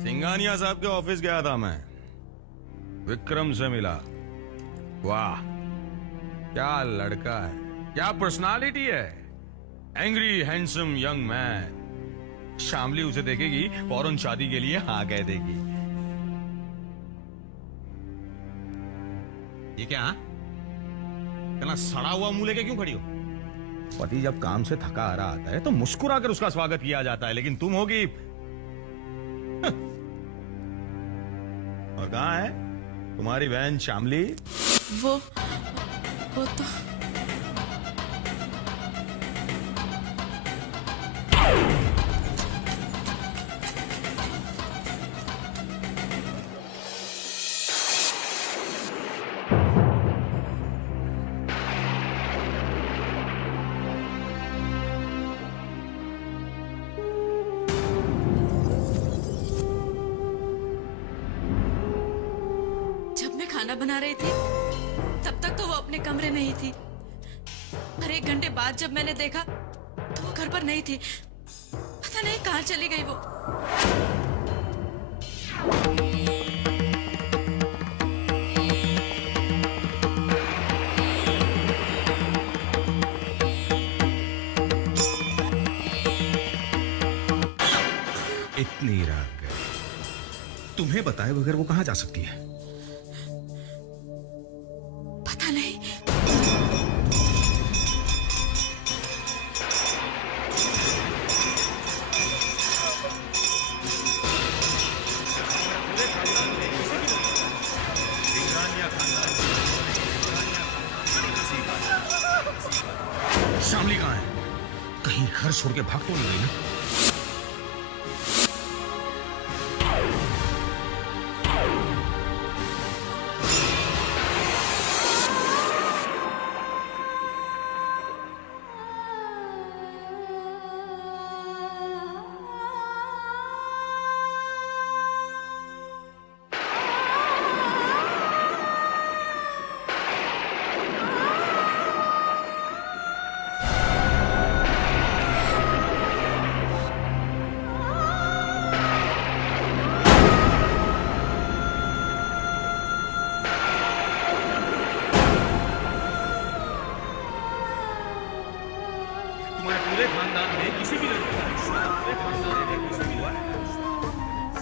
सिंघानिया साहब के ऑफिस गया था मैं, विक्रम से मिला। वाह क्या लड़का है, क्या पर्सनालिटी है। Angry handsome young man. Shamli उसे देखेगी फौरन शादी के लिए हाँ कह देगी। ये क्या इतना सड़ा हुआ मुंह लेके क्यों खड़ी हो? पति जब काम से थका आ रहा आता है तो मुस्कुराकर उसका स्वागत किया जाता है, लेकिन तुम होगी। और कहाँ है तुम्हारी बहन शामली? वो तो जब मैं खाना बना रही थी तब तक तो वो अपने कमरे में ही थी, पर 1 घंटे बाद जब मैंने देखा तो वो घर पर नहीं थी। पता नहीं कहाँ चली गई वो। इतनी रात गई, तुम्हें बताए बगैर वो कहां जा सकती है? पता नहीं। शामली कहां है? कहीं घर छोड़ के भाग तो नहीं गई ना?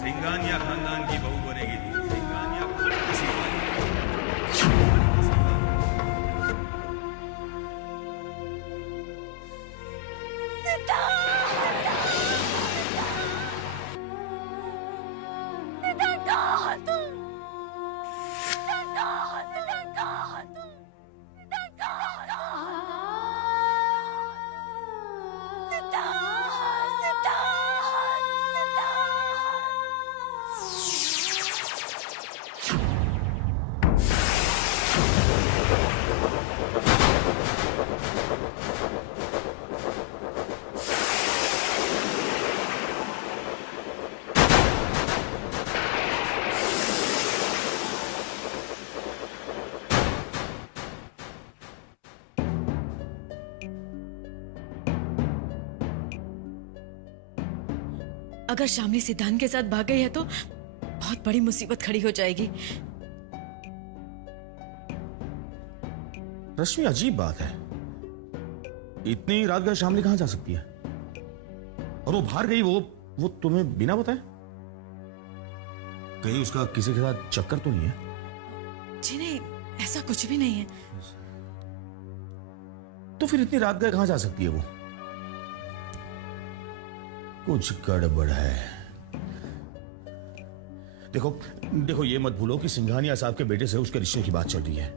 सिंघानिया खानदान की बहू बनेगी तू। सिंघानिया अगर शामली सिद्धांत के साथ भाग गई है तो बहुत बड़ी मुसीबत खड़ी हो जाएगी। रश्मि, अजीब बात है, इतनी रात गए शामली कहां जा सकती है? और वो बाहर गई, वो तुम्हें बिना बताए? कहीं उसका किसी के साथ चक्कर तो नहीं है? जी नहीं, ऐसा कुछ भी नहीं है। तो फिर इतनी रात गए कहां जा सकती है वो? कुछ गड़बड़ है। देखो देखो, ये मत भूलो कि सिंघानिया साहब के बेटे से उसके रिश्ते की बात चल रही है।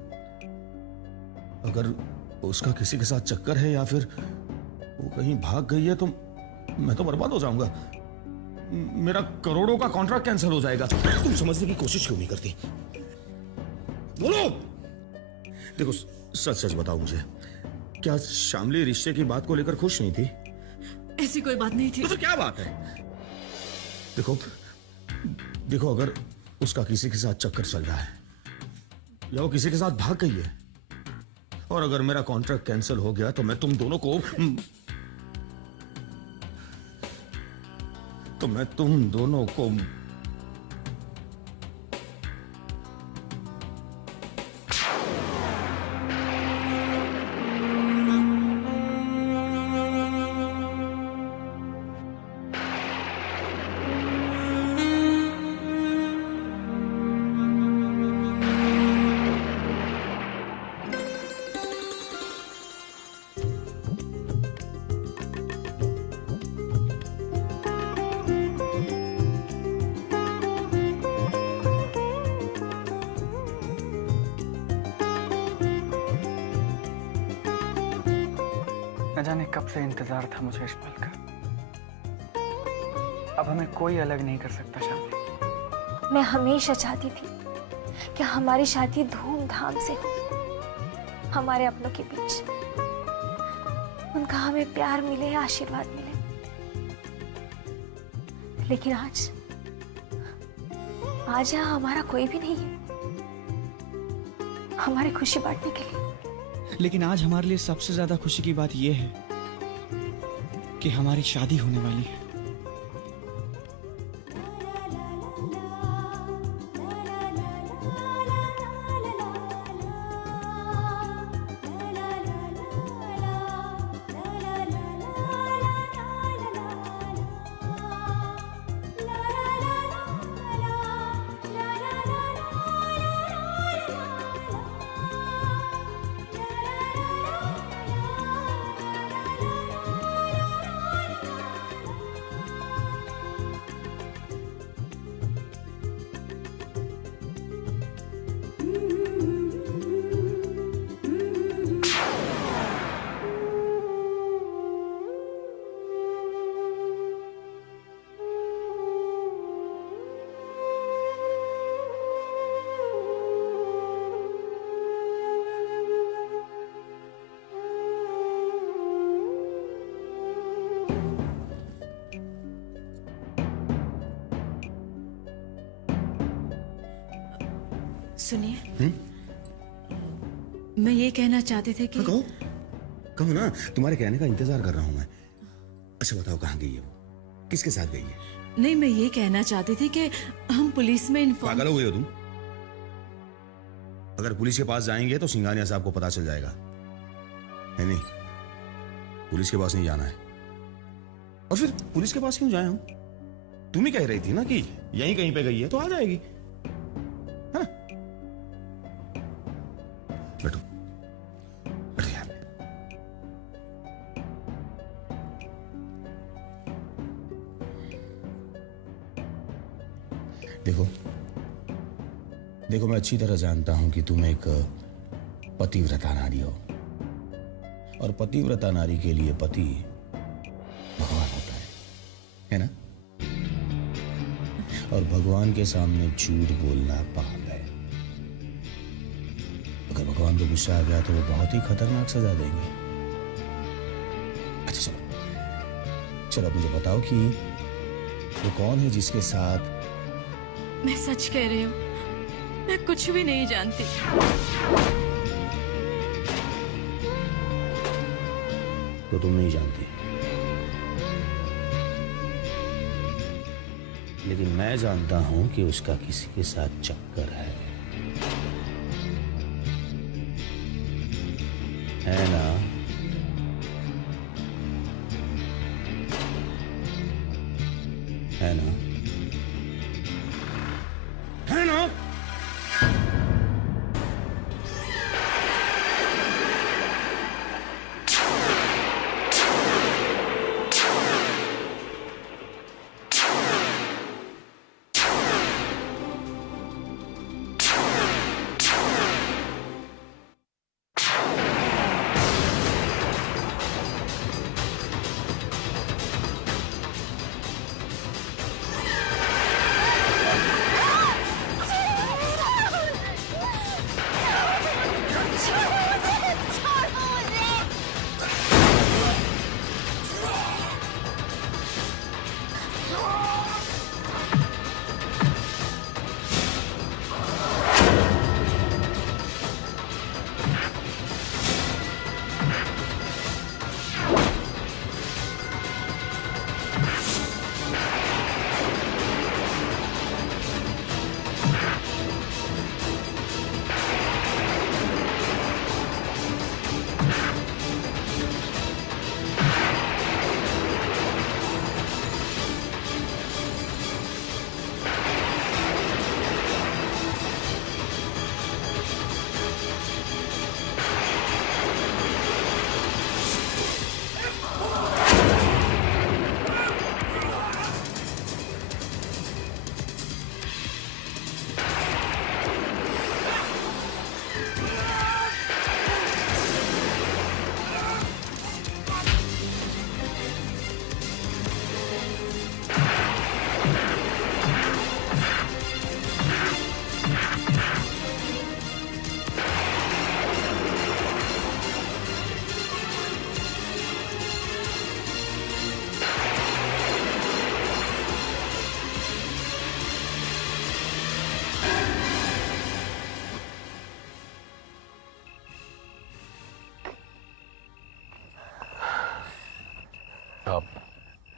अगर उसका किसी के साथ चक्कर है या फिर वो कहीं भाग गई है तो मैं तो बर्बाद हो जाऊंगा। मेरा करोड़ों का कॉन्ट्रैक्ट कैंसिल हो जाएगा। तुम समझने की कोशिश क्यों नहीं करती? बोलो। देखो, सच सच बताओ मुझे, क्या शामली रिश्ते की बात को लेकर खुश नहीं थी? ऐसी कोई बात नहीं थी। तो फिर क्या बात है? देखो, अगर उसका किसी के साथ चक्कर चल रहा है या वो किसी के साथ भाग गई है और अगर मेरा कॉन्ट्रैक्ट कैंसिल हो गया तो मैं तुम दोनों को न जाने कब से इंतजार था मुझे इस पल का। अब हमें कोई अलग नहीं कर सकता शामली। मैं हमेशा चाहती थी कि हमारी शादी धूमधाम से हो, हमारे अपनों के बीच। उनका हमें प्यार मिले, आशीर्वाद मिले। लेकिन आज यहाँ हमारा कोई भी नहीं है हमारी खुशी बांटने के लिए। लेकिन आज हमारे लिए सबसे ज्यादा खुशी की बात यह है कि हमारी शादी होने वाली है। सुनिए, मैं ये कहना चाहते थे कि कहो ना, तुम्हारे कहने का इंतजार कर रहा हूं मैं। अच्छा बताओ, कहां गई है वो? किसके साथ गई है? नहीं, मैं ये कहना चाहती थी कि हम पुलिस में इन्फॉर्म। पागल हो गए हो तुम? अगर पुलिस के पास जाएंगे तो सिंघानिया साहब को पता चल जाएगा। नहीं, पुलिस के पास नहीं जाना है। और फिर पुलिस के पास क्यों जाए हम? तुम ही कह रही थी ना कि यहीं कहीं पे गई है तो आ जाएगी, है ना? बैठो बैठो यार। देखो देखो, मैं अच्छी तरह जानता हूं कि तुम एक पतिव्रता नारी हो, और पतिव्रता नारी के लिए पति भगवान होता है ना? और भगवान के सामने झूठ बोलना पाप है। अगर भगवान को गुस्सा आ गया तो वो बहुत ही खतरनाक सजा देंगे। अच्छा चलो चलो, अब मुझे बताओ कि वो कौन है जिसके साथ? मैं सच कह रही हूँ, मैं कुछ भी नहीं जानती। तो तुम नहीं जानती, लेकिन मैं जानता हूं कि उसका किसी के साथ चक्कर है ना? है ना? है ना?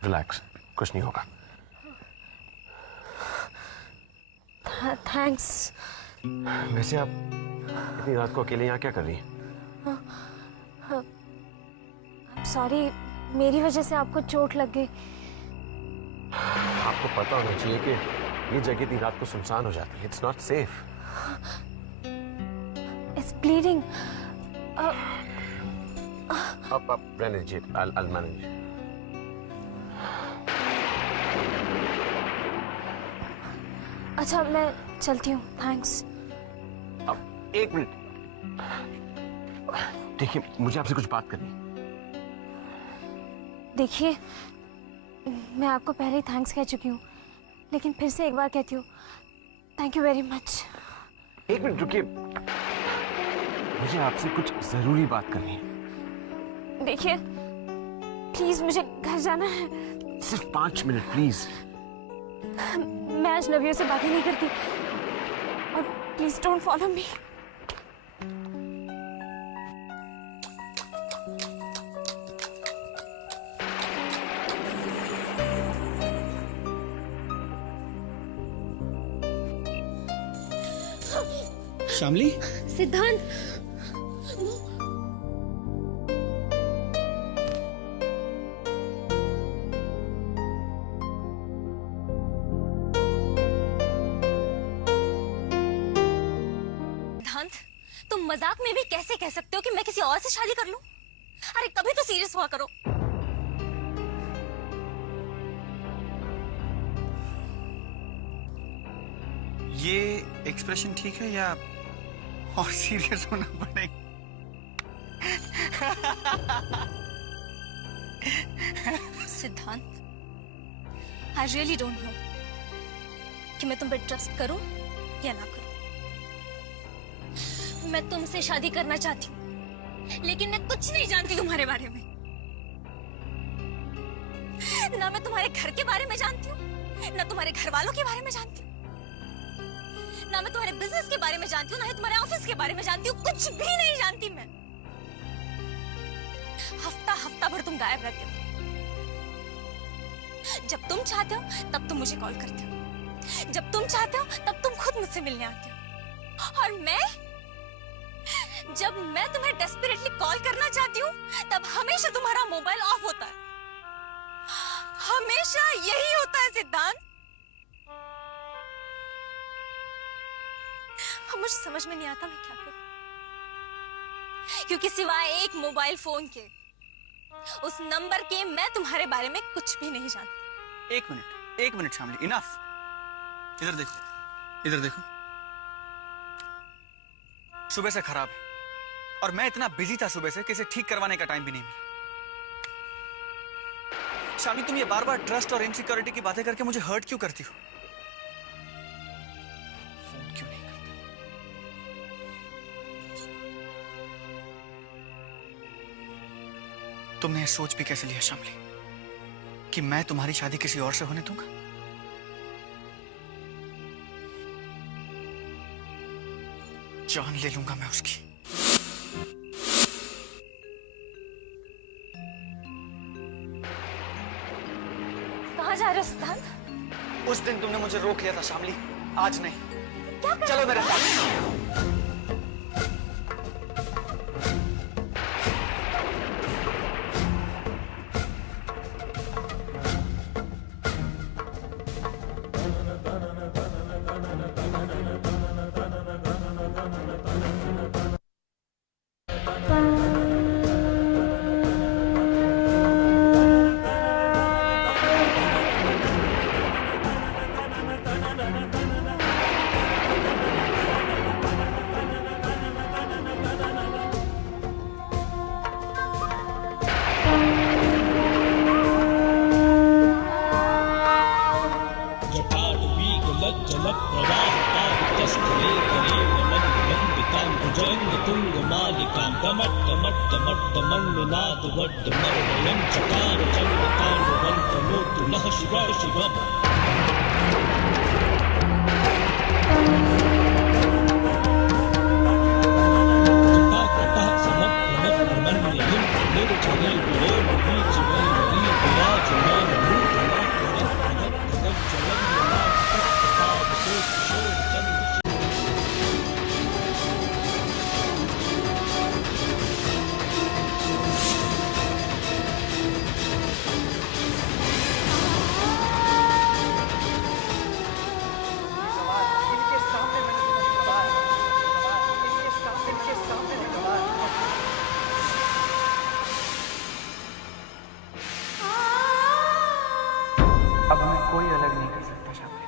रिलैक्स, कुछ नहीं होगा। थैंक्स। वैसे आप इतनी रात को अकेले यहाँ क्या कर रही हैं? सॉरी, मेरी वजह से आपको चोट लग गई। आपको पता होना चाहिए कि ये जगह इतनी रात को सुनसान हो जाती है। It's not safe. It's bleeding. आप रहने दीजिए, I'll manage। अच्छा, मैं चलती हूँ। थैंक्स। अब एक मिनट, देखिए मुझे आपसे कुछ बात करनी है। देखिए, मैं आपको पहले ही थैंक्स कह चुकी हूँ, लेकिन फिर से एक बार कहती हूँ, थैंक यू वेरी मच। एक मिनट रुकिए, मुझे आपसे कुछ जरूरी बात करनी है। देखिए, प्लीज मुझे घर जाना है। सिर्फ 5 मिनट प्लीज। मैं अजनबियों से बातें नहीं करती, और प्लीज डोंट फॉलो मी। श्यामली, सिद्धांत, कैसे कह सकते हो कि मैं किसी और से शादी कर लूं? अरे कभी तो सीरियस हुआ करो। ये एक्सप्रेशन ठीक है या और सीरियस होना पड़ेगा? सिद्धांत, आई रियली डोंट नो कि मैं तुम पे ट्रस्ट करूं या ना करूं। मैं तुमसे शादी करना चाहती हूँ, लेकिन मैं कुछ नहीं जानती तुम्हारे बारे में। ना मैं तुम्हारे घर के बारे में जानती हूँ, ना तुम्हारे घर वालों के बारे में जानती हूँ, ना मैं तुम्हारे बिजनेस के बारे में जानती हूँ, ना ही तुम्हारे ऑफिस के बारे में जानती हूँ। कुछ भी नहीं जानती मैं। हफ्ता हफ्ता भर तुम गायब रहते हो। जब तुम चाहते हो तब तुम मुझे कॉल करते हो, जब तुम चाहते हो तब तुम खुद मुझसे मिलने आते हो। और जब मैं तुम्हें डेस्परेटली कॉल करना चाहती हूँ तब हमेशा तुम्हारा मोबाइल ऑफ होता है। हमेशा यही होता है सिद्धांत। अब मुझे समझ में नहीं आता मैं क्या करूं, क्योंकि सिवाय एक मोबाइल फोन के, उस नंबर के, मैं तुम्हारे बारे में कुछ भी नहीं जानती। एक मिनट शामली, इनफ। इधर देखो, इधर देखो। सुबह से खराब है और मैं इतना बिजी था सुबह से कि इसे ठीक करवाने का टाइम भी नहीं मिला। शामली, तुम ये बार बार ट्रस्ट और इनसिक्योरिटी की बातें करके मुझे हर्ट क्यों करती हो? फोन क्यों नहीं करती? तुमने ये सोच भी कैसे लिया शामली कि मैं तुम्हारी शादी किसी और से होने दूंगा? जान ले लूंगा मैं उसकी। कहाँ जा रहे हो सिद्धांत? उस दिन तुमने मुझे रोक लिया था शामली, आज नहीं। चलो मेरे साथ। अब हमें कोई अलग नहीं कर सकता शामली।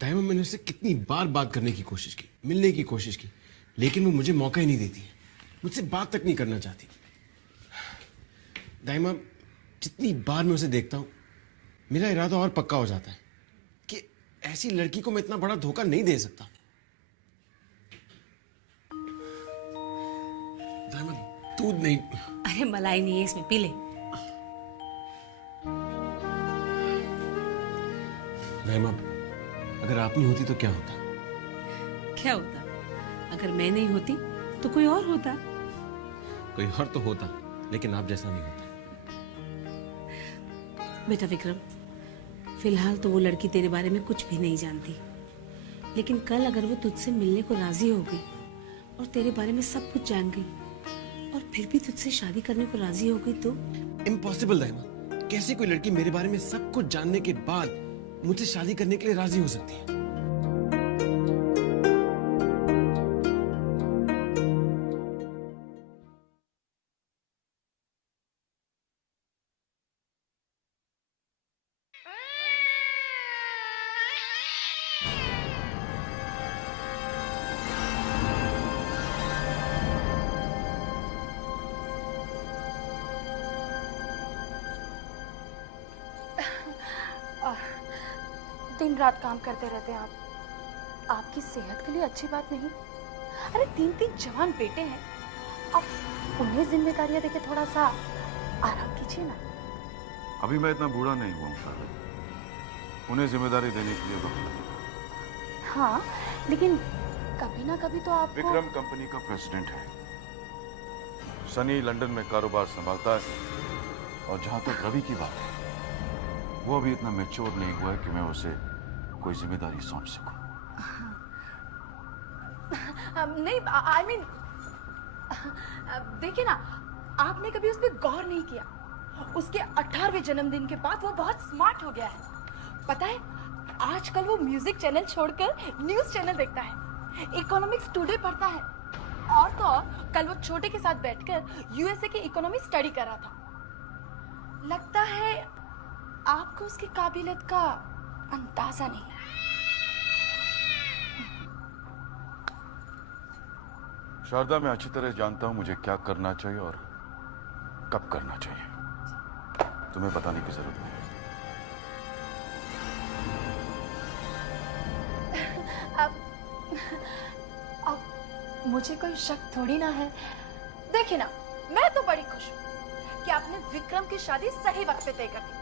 दाइमा, मैंने उससे कितनी बार बात करने की कोशिश की, मिलने की कोशिश की, लेकिन वो मुझे मौका ही नहीं देती है। मुझसे बात तक नहीं करना चाहती। दाइमा, जितनी बार मैं उसे देखता हूँ मेरा इरादा और पक्का हो जाता है कि ऐसी लड़की को मैं इतना बड़ा धोखा नहीं दे सकता। दाइमा, दूध नहीं। अरे मलाई नहीं है इसमें, पी ले। दाइमा, अगर आप नहीं होती तो क्या होता? क्या होता? अगर मैं नहीं होती तो कोई और होता। कोई और तो होता, लेकिन आप जैसा नहीं होता। बेटा विक्रम, फिलहाल तो वो लड़की तेरे बारे में कुछ भी नहीं जानती, लेकिन कल अगर वो तुझसे मिलने को राजी हो गई और तेरे बारे में सब कुछ जान गई और फिर भी तुझसे शादी करने को राजी हो गई तो? इम्पॉसिबल दाइमा, कैसे कोई लड़की मेरे बारे में सब कुछ जानने के बाद मुझसे शादी करने के लिए राजी हो सकती है? दिन रात काम करते रहते हैं आप। आपकी सेहत के लिए अच्छी बात नहीं। अरे 3 जवान बेटे हैं, अब उन्हें जिम्मेदारियां देके थोड़ा सा आराम कीजिए ना। अभी मैं इतना बूढ़ा नहीं हुआ हूँ शारदा, उन्हें जिम्मेदारी देने के लिए वक्त लगेगा। हाँ, लेकिन कभी ना कभी तो आपको। विक्रम कंपनी का प्रेसिडेंट है, सनी लंदन में कारोबार संभालता है, और जहां तक रवि की बात है, वो अभी इतना मैच्योर नहीं हुआ है कि मैं उसे कोई जिम्मेदारी सौंप सकूं। नहीं, आई मीन देखिए ना, आपने कभी उस पर गौर नहीं किया। उसके 18वें जन्मदिन के बाद वो बहुत स्मार्ट हो गया है। पता है, आजकल वो म्यूजिक चैनल छोड़कर न्यूज चैनल देखता है, इकोनॉमिक्स टुडे पढ़ता है, और तो और कल वो छोटे के साथ बैठकर यूएसए की इकोनॉमी स्टडी कर रहा था। लगता है आपको उसकी काबिलियत का अंदाजा नहीं है। शारदा, मैं अच्छी तरह जानता हूं मुझे क्या करना चाहिए और कब करना चाहिए। तुम्हें बताने की जरूरत नहीं। अब मुझे कोई शक थोड़ी ना है। देखिए ना, मैं तो बड़ी खुश हूँ कि आपने विक्रम की शादी सही वक्त पे तय कर दी।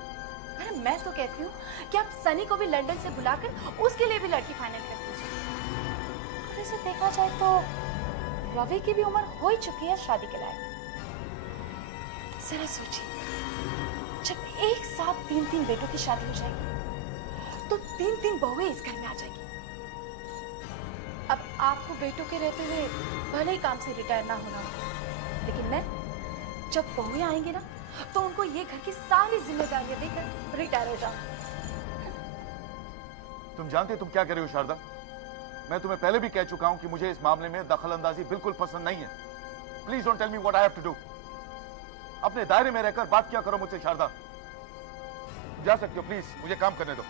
अरे मैं तो कहती हूँ कि आप सनी को भी लंदन से बुलाकर उसके लिए भी लड़की फाइनल कर दीजिए। और इसे देखा जाए तो रवि की भी उम्र हो ही चुकी है शादी के लायक। जरा सोचिए, जब एक साथ 3 बेटों की शादी हो जाएगी तो 3 बहुएं इस घर में आ जाएगी। अब आपको बेटों के रहते हुए भले ही काम से रिटायर ना होना हो, लेकिन मैं जब बहुएं आएंगी ना तो उनको ये घर की सारी जिम्मेदारियां देकर रिटायर हो जाऊंगी। तुम जानते तुम क्या कर रही हो शारदा? मैं तुम्हें पहले भी कह चुका हूं कि मुझे इस मामले में दखल अंदाजी बिल्कुल पसंद नहीं है। Please don't tell me what I have to do. अपने दायरे में रहकर बात क्या करो मुझसे शारदा। जा सकते हो, प्लीज मुझे काम करने दो।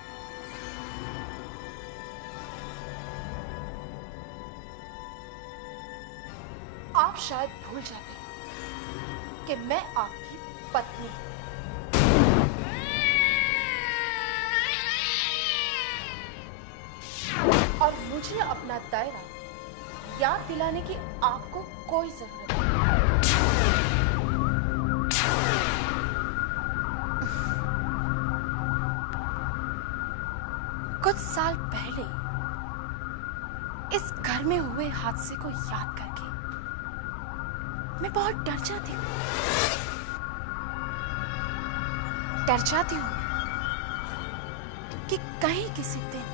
आप शायद भूल जाते हैं कि मैं आपकी पत्नी हूं। और मुझे अपना दायरा याद दिलाने की आपको कोई जरूरत नहीं। कुछ साल पहले इस घर में हुए हादसे को याद करके मैं बहुत डर जाती हूँ। डर जाती हूँ कि कहीं किसी दिन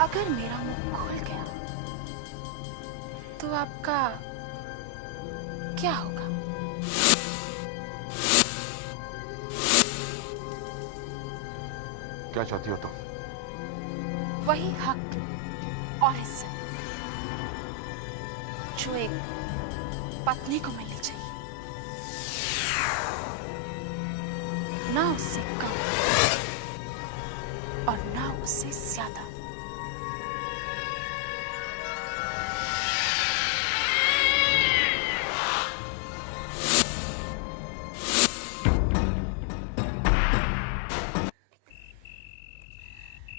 अगर मेरा मुंह खुल गया तो आपका क्या होगा? क्या चाहती हो तुम? वही हक और इज्जत जो एक पत्नी को मिलनी चाहिए, ना उससे कम और ना उससे ज्यादा।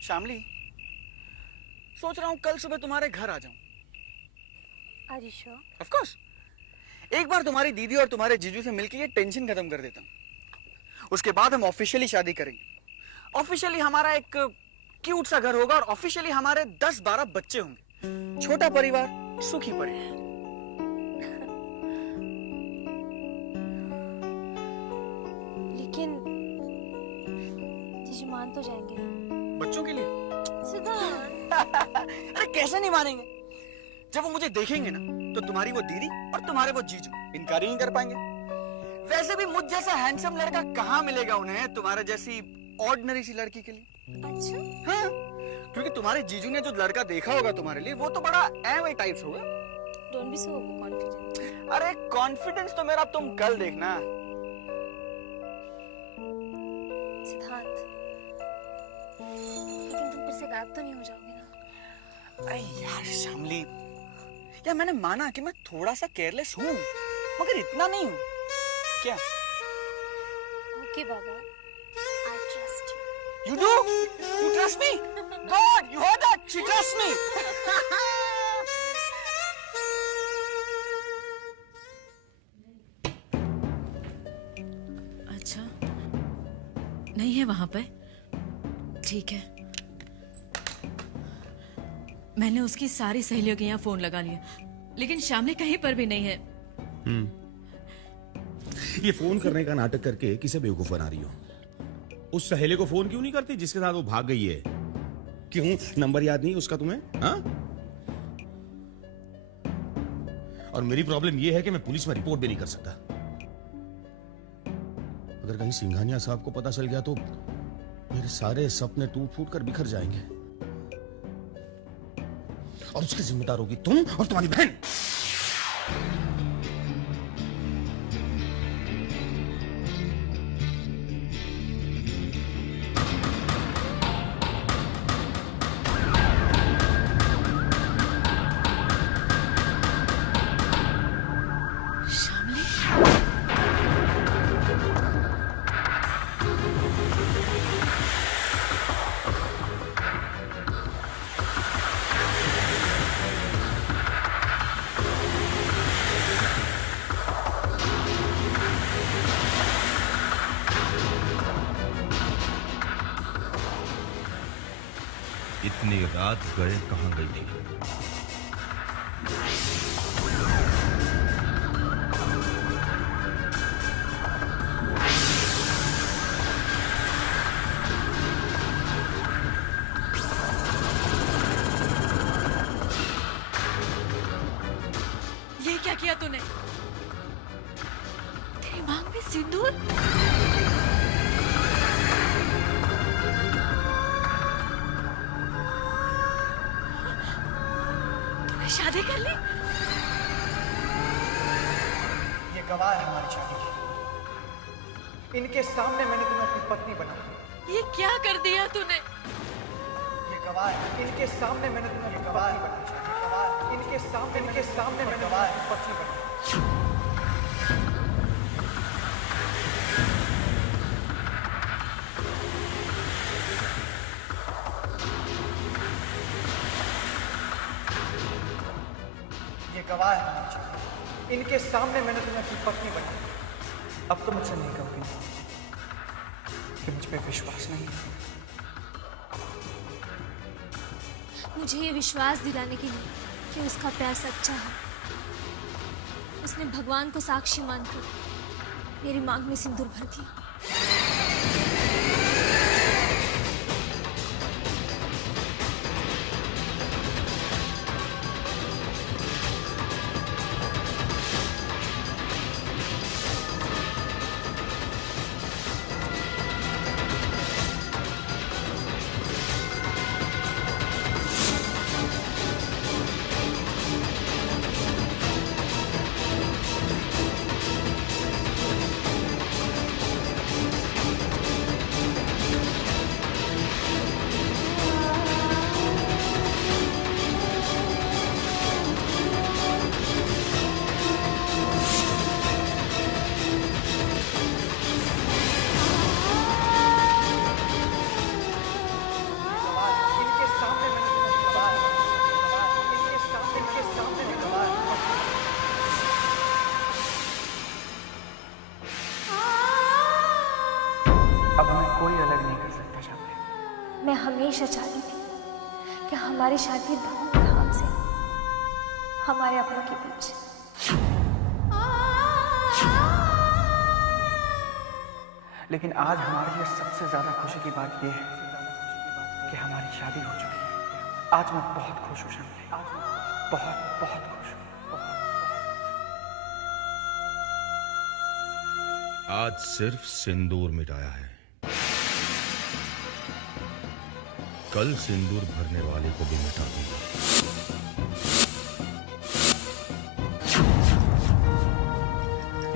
शामली, सोच रहा हूँ कल सुबह तुम्हारे घर आ जाऊं। Are you sure? Of course. एक बार तुम्हारी दीदी और तुम्हारे जीजू से मिलकर ये टेंशन खत्म कर देता हूँ। उसके बाद हम ऑफिशियली शादी करेंगे। ऑफिशियली हमारा एक क्यूट सा घर होगा और ऑफिशियली हमारे 10-12 बच्चे होंगे। छोटा परिवार, सुखी परिवार। लेकिन जीजू मान तो जाएंगे ना? बच्चों के लिए? सिद्धांत। अरे कैसे नहीं मानेंगे? जब वो मुझे देखेंगे ना तो तुम्हारी वो दीदी और तुम्हारे वो जीजू इनकार ही नहीं कर पाएंगे। वैसे भी मुझ जैसा हैंडसम लड़का कहाँ मिलेगा उन्हें तुम्हारे जैसी ऑर्डिनरी सी लड़की के लिए। अच्छा? हाँ, क्योंकि तुम्हारे जीजू ने जो लड़का देखा होगा तुम्हारे लिए वो तो बड़ा एवे टाइप्स होगा। Don't be so confident. अरे कॉन्फिडेंस तो मेरा तुम कल देखना। सिद्धांत, लेकिन तुम फिर से गायब तो नहीं हो जाओगे ना? अरे यार शामली, यार मैंने माना कि मैं थोड़ा सा केयरलेस हूँ, मगर इतना नहीं हूँ। क्या? Okay Baba, I trust you. You do? You trust me? God, you heard that? She trusts me. अच्छा, नहीं है वहां पे। ठीक है, मैंने उसकी सारी सहेलियों के यहाँ फोन लगा लिया, लेकिन शामली कहीं पर भी नहीं है। ये फोन करने का नाटक करके किसे बेवकूफ बना रही हो? उस सहेली को फोन क्यों नहीं करती जिसके साथ वो भाग गई है? क्यों नंबर याद नहीं उसका तुम्हें? हाँ? और मेरी प्रॉब्लम ये है कि मैं पुलिस में रिपोर्ट भी नहीं कर सकता। अगर कहीं सिंघानिया साहब को पता चल गया तो मेरे सारे सपने टूट फूट कर बिखर जाएंगे और उसकी जिम्मेदार होगी तुम और तुम्हारी बहन। इतनी रात गए कहां गई थी? ये क्या किया तूने? तेरी मांग में सिंदूर? शादी कर ली? ये गवाह है हमारी शादी की। इनके सामने मैंने तुम्हें अपनी पत्नी बनाया। ये क्या कर दिया तूने? ये गवाह है। इनके सामने मैंने तुम्हें अपनी पत्नी बनाया। इनके सामने मैंने गवाह है पत्नी बनाई। गवाह है इनके सामने मैंने तुम्हें अपनी पत्नी बनाई। अब तो मुझसे नहीं कहोगे कि मुझ पे विश्वास नहीं है। मुझे ये विश्वास दिलाने के लिए कि उसका प्यार सच्चा है, उसने भगवान को साक्षी मानकर मेरी मांग में सिंदूर भर दिया। अब हमें कोई अलग नहीं कर सकता शादी। मैं हमेशा चाहती थी कि हमारी शादी धूमधाम से हमारे अपनों के बीच। लेकिन आज हमारे लिए सबसे ज्यादा खुशी की बात यह है कि हमारी शादी हो चुकी है। आज मैं बहुत खुश हूँ शादी, बहुत बहुत खुश हूँ। आज सिर्फ सिंदूर मिटाया है, कल सिंदूर भरने वाले को भी मिटा दूंगा।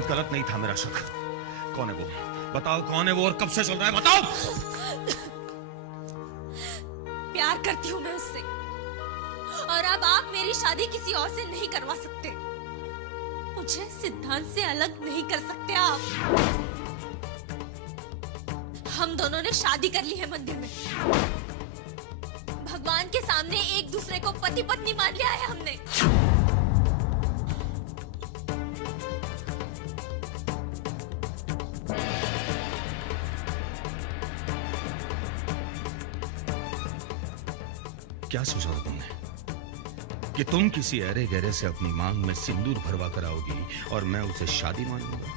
गलत नहीं था मेरा शक। कौन है वो? बताओ कौन है वो और कब से चल रहा है? बताओ। प्यार करती हूँ मैं उससे, और अब आप मेरी शादी किसी और से नहीं करवा सकते। मुझे सिद्धांत से अलग नहीं कर सकते आप। हम दोनों ने शादी कर ली है मंदिर में। भगवान के सामने एक दूसरे को पति पत्नी मान लिया है हमने। क्या सोचा था तुमने कि तुम किसी अरे गहरे से अपनी मांग में सिंदूर भरवा कर आओगी और मैं उसे शादी मान लूंगा?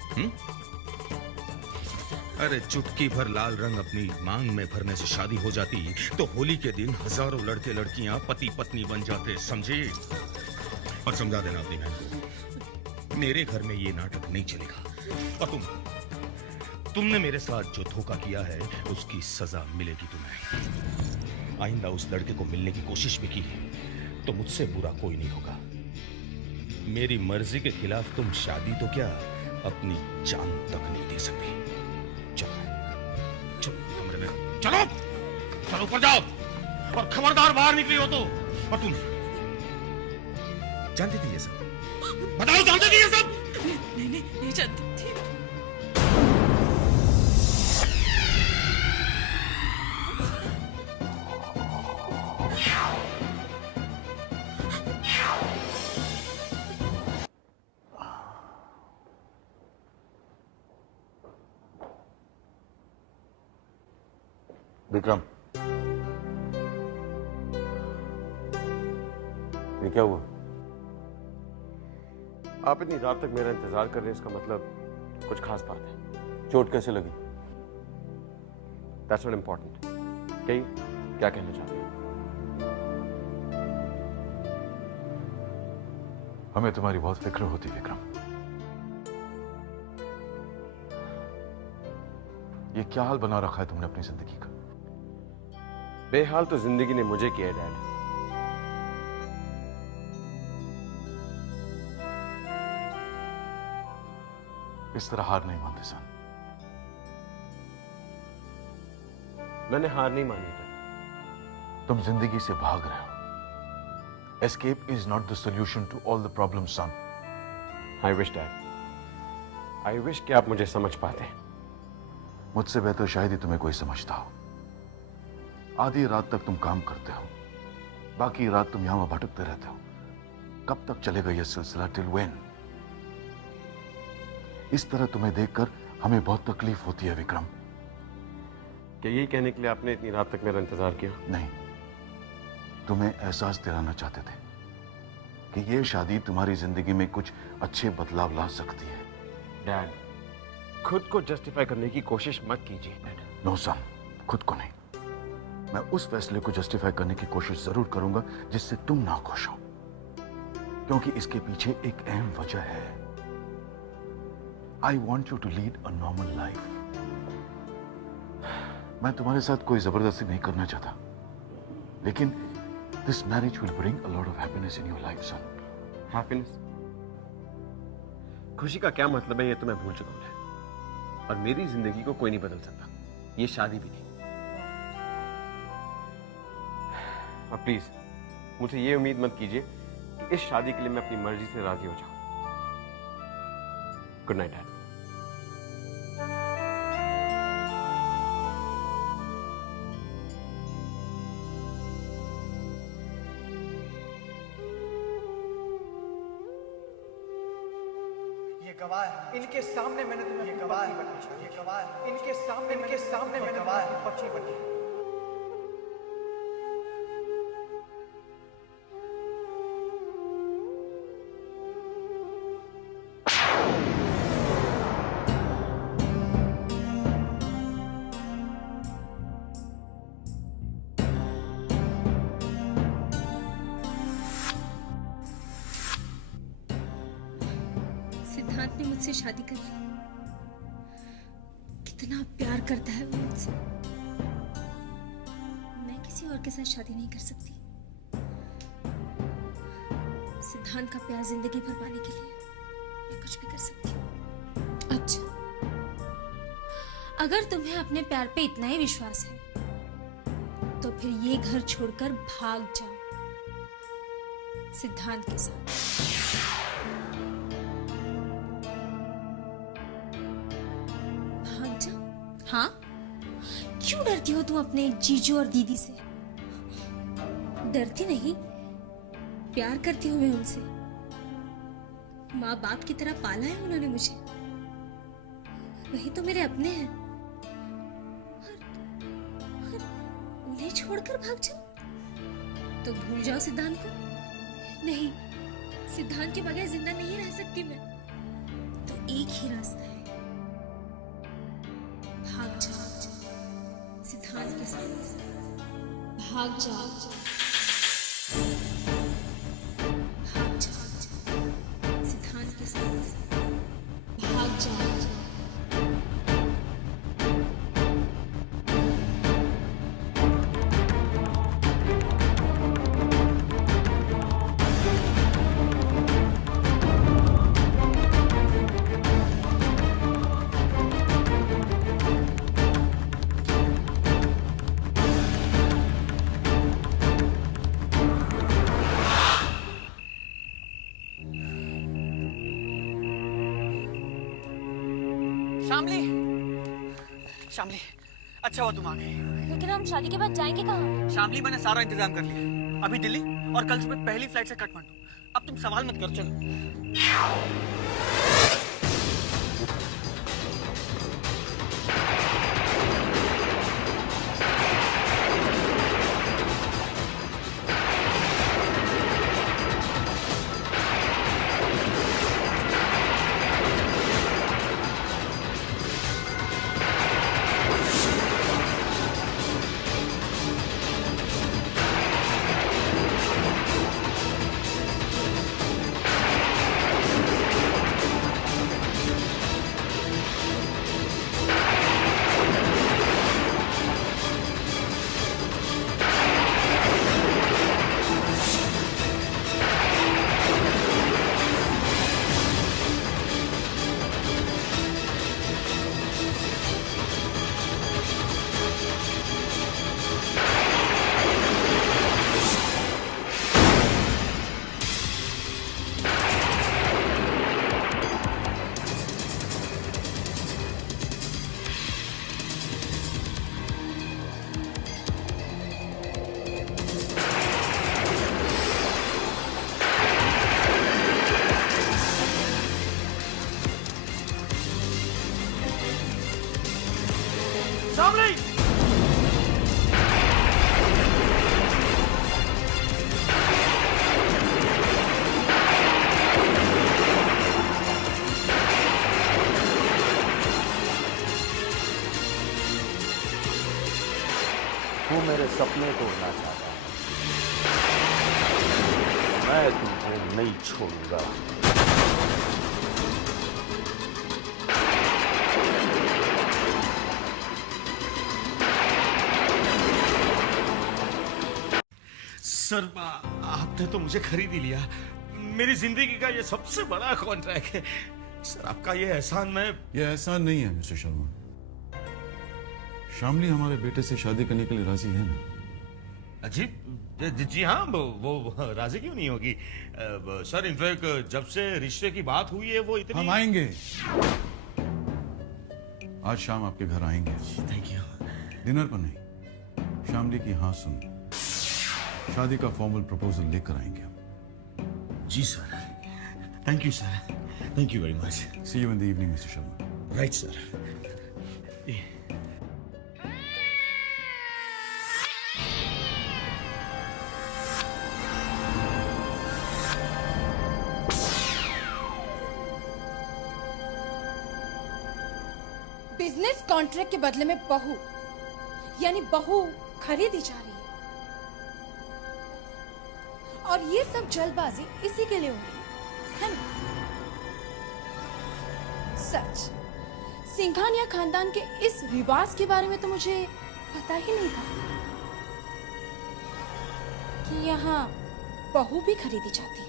अरे चुटकी भर लाल रंग अपनी मांग में भरने से शादी हो जाती तो होली के दिन हजारों लड़के लड़कियां पति पत्नी बन जाते, समझे? और समझा देना अपनी बहन को, मेरे घर में ये नाटक नहीं चलेगा। और तुमने मेरे साथ जो धोखा किया है उसकी सजा मिलेगी तुम्हें। आइंदा उस लड़के को मिलने की कोशिश भी की तो मुझसे बुरा कोई नहीं होगा। मेरी मर्जी के खिलाफ तुम शादी तो क्या अपनी जान तक नहीं दे सकती। चलो कमरे में चलो, चलो ऊपर जाओ और खबरदार बाहर निकली हो तो। और तुम जानती थी ये सब? बताओ जानती थी ये सब? नहीं जानती थी। विक्रम, ये क्या हुआ? आप इतनी रात तक मेरा इंतजार कर रहे हैं, इसका मतलब कुछ खास बात है। चोट कैसे लगी? That's not important. क्या कहना चाहते हैं? हमें तुम्हारी बहुत फिक्र होती विक्रम। ये क्या हाल बना रखा है तुमने अपनी जिंदगी का? बेहाल तो जिंदगी ने मुझे किया है डैड। इस तरह हार नहीं मानते सन। मैंने हार नहीं मानी था। तुम जिंदगी से भाग रहे हो। Escape is not the solution to all the problems son. I wish dad, I wish कि आप मुझे समझ पाते। मुझसे बेहतर शायद ही तुम्हें कोई समझता हो। आधी रात तक तुम काम करते हो, बाकी रात तुम यहां भटकते रहते हो। कब तक चलेगा यह सिलसिला? Till when? इस तरह तुम्हें देखकर हमें बहुत तकलीफ होती है विक्रम। क्या यही कहने के लिए आपने इतनी रात तक मेरा इंतजार किया? नहीं, तुम्हें एहसास दिलाना चाहते थे कि यह शादी तुम्हारी जिंदगी में कुछ अच्छे बदलाव ला सकती है। डैड, खुद को जस्टिफाई करने की कोशिश मत कीजिए। नो सन, खुद को नहीं। मैं उस फैसले को जस्टिफाई करने की कोशिश जरूर करूंगा जिससे तुम ना खुश हो, क्योंकि इसके पीछे एक अहम वजह है। I want you to lead a normal life. मैं तुम्हारे साथ कोई जबरदस्ती नहीं करना चाहता, लेकिन this marriage will bring a lot of happiness in your life son. Happiness? खुशी का क्या मतलब है ये तो मैं भूल चुका हूं, और मेरी जिंदगी को कोई नहीं बदल सकता, ये शादी भी नहीं। अब प्लीज मुझे ये उम्मीद मत कीजिए कि इस शादी के लिए मैं अपनी मर्जी से राजी हो जाऊं। Good night dad. ये गवाह, इनके सामने मैंने तुम्हें ये गवाह, ये गवाह, इनके सामने मैंने गवाह पक्षी बनी। सिद्धांत ने मुझसे शादी कर ली। कितना प्यार करता है वो मुझसे। मैं किसी और के साथ शादी नहीं कर सकती। सिद्धांत का प्यार जिंदगी भर पाने के लिए मैं कुछ भी कर सकती हूँ। अच्छा, अगर तुम्हें अपने प्यार पे इतना ही विश्वास है तो फिर ये घर छोड़कर भाग जाओ सिद्धांत के साथ। हाँ, क्यों डरती हो तुम अपने जीजू और दीदी से? डरती नहीं, प्यार करती हूँ मैं उनसे। माँ बाप की तरह पाला है उन्होंने मुझे, वही तो मेरे अपने हैं। और उन्हें छोड़कर भाग जाओ तो भूल जाओ सिद्धांत को। नहीं, सिद्धांत के बगैर जिंदा नहीं रह सकती मैं। तो एक ही रास्ता है, भाग जाओ सिद्धांत के साथ, भाग जाओ, भाग जाओ सिद्धांत के साथ, भाग जाओ। शामली, शामली, अच्छा हुआ तुम आ गई। लेकिन हम शादी के बाद जाएंगे कहाँ? शामली, मैंने सारा इंतजाम कर लिया। अभी दिल्ली और कल सुबह पहली फ्लाइट से काठमांडू। अब तुम सवाल मत कर, चलो। शामली, वो मेरे सपने तोड़ना चाहता है, मैं तुम्हें नहीं छोड़ूंगा। सर, आपने तो मुझे खरीद ही लिया। मेरी जिंदगी का ये सबसे बड़ा कॉन्ट्रैक्ट है। सर, आपका ये एहसान ये एहसान नहीं है मिस्टर शर्मा। शामली हमारे बेटे से शादी करने के लिए राजी है ना? जी हाँ, वो राजी क्यों नहीं होगी? सर, इनफैक्ट जब से रिश्ते की बात हुई है वो इतनी। हम आएंगे, आज शाम आपके घर आएंगे। Thank you. डिनर पर नहीं, शामली की हाँ सुन, शादी का फॉर्मल प्रपोजल लेकर आएंगे हम। जी sir, thank you sir, thank you very much. See you in the evening mister Sharma. Right sir. Business contract के बदले में बहू, यानी बहू खरीदी जा रही है। और ये सब जल्दबाजी इसी के लिए हो रही है ना? सच, सिंघानिया खानदान के इस रिवाज के बारे में तो मुझे पता ही नहीं था कि यहाँ बहू भी खरीदी जाती है।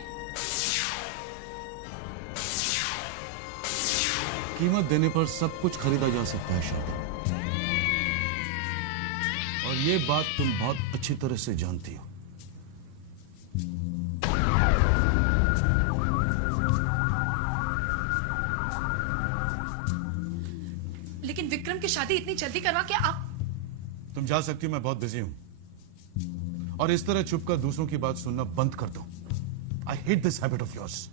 कीमत देने पर सब कुछ खरीदा जा सकता है शादी, और ये बात तुम बहुत अच्छी तरह से जानती हो। लेकिन विक्रम की शादी इतनी जल्दी करवा के आप तुम जा सकती हो, मैं बहुत बिजी हूं। और इस तरह चुप कर दूसरों की बात सुनना बंद कर दो। I hate this habit of yours.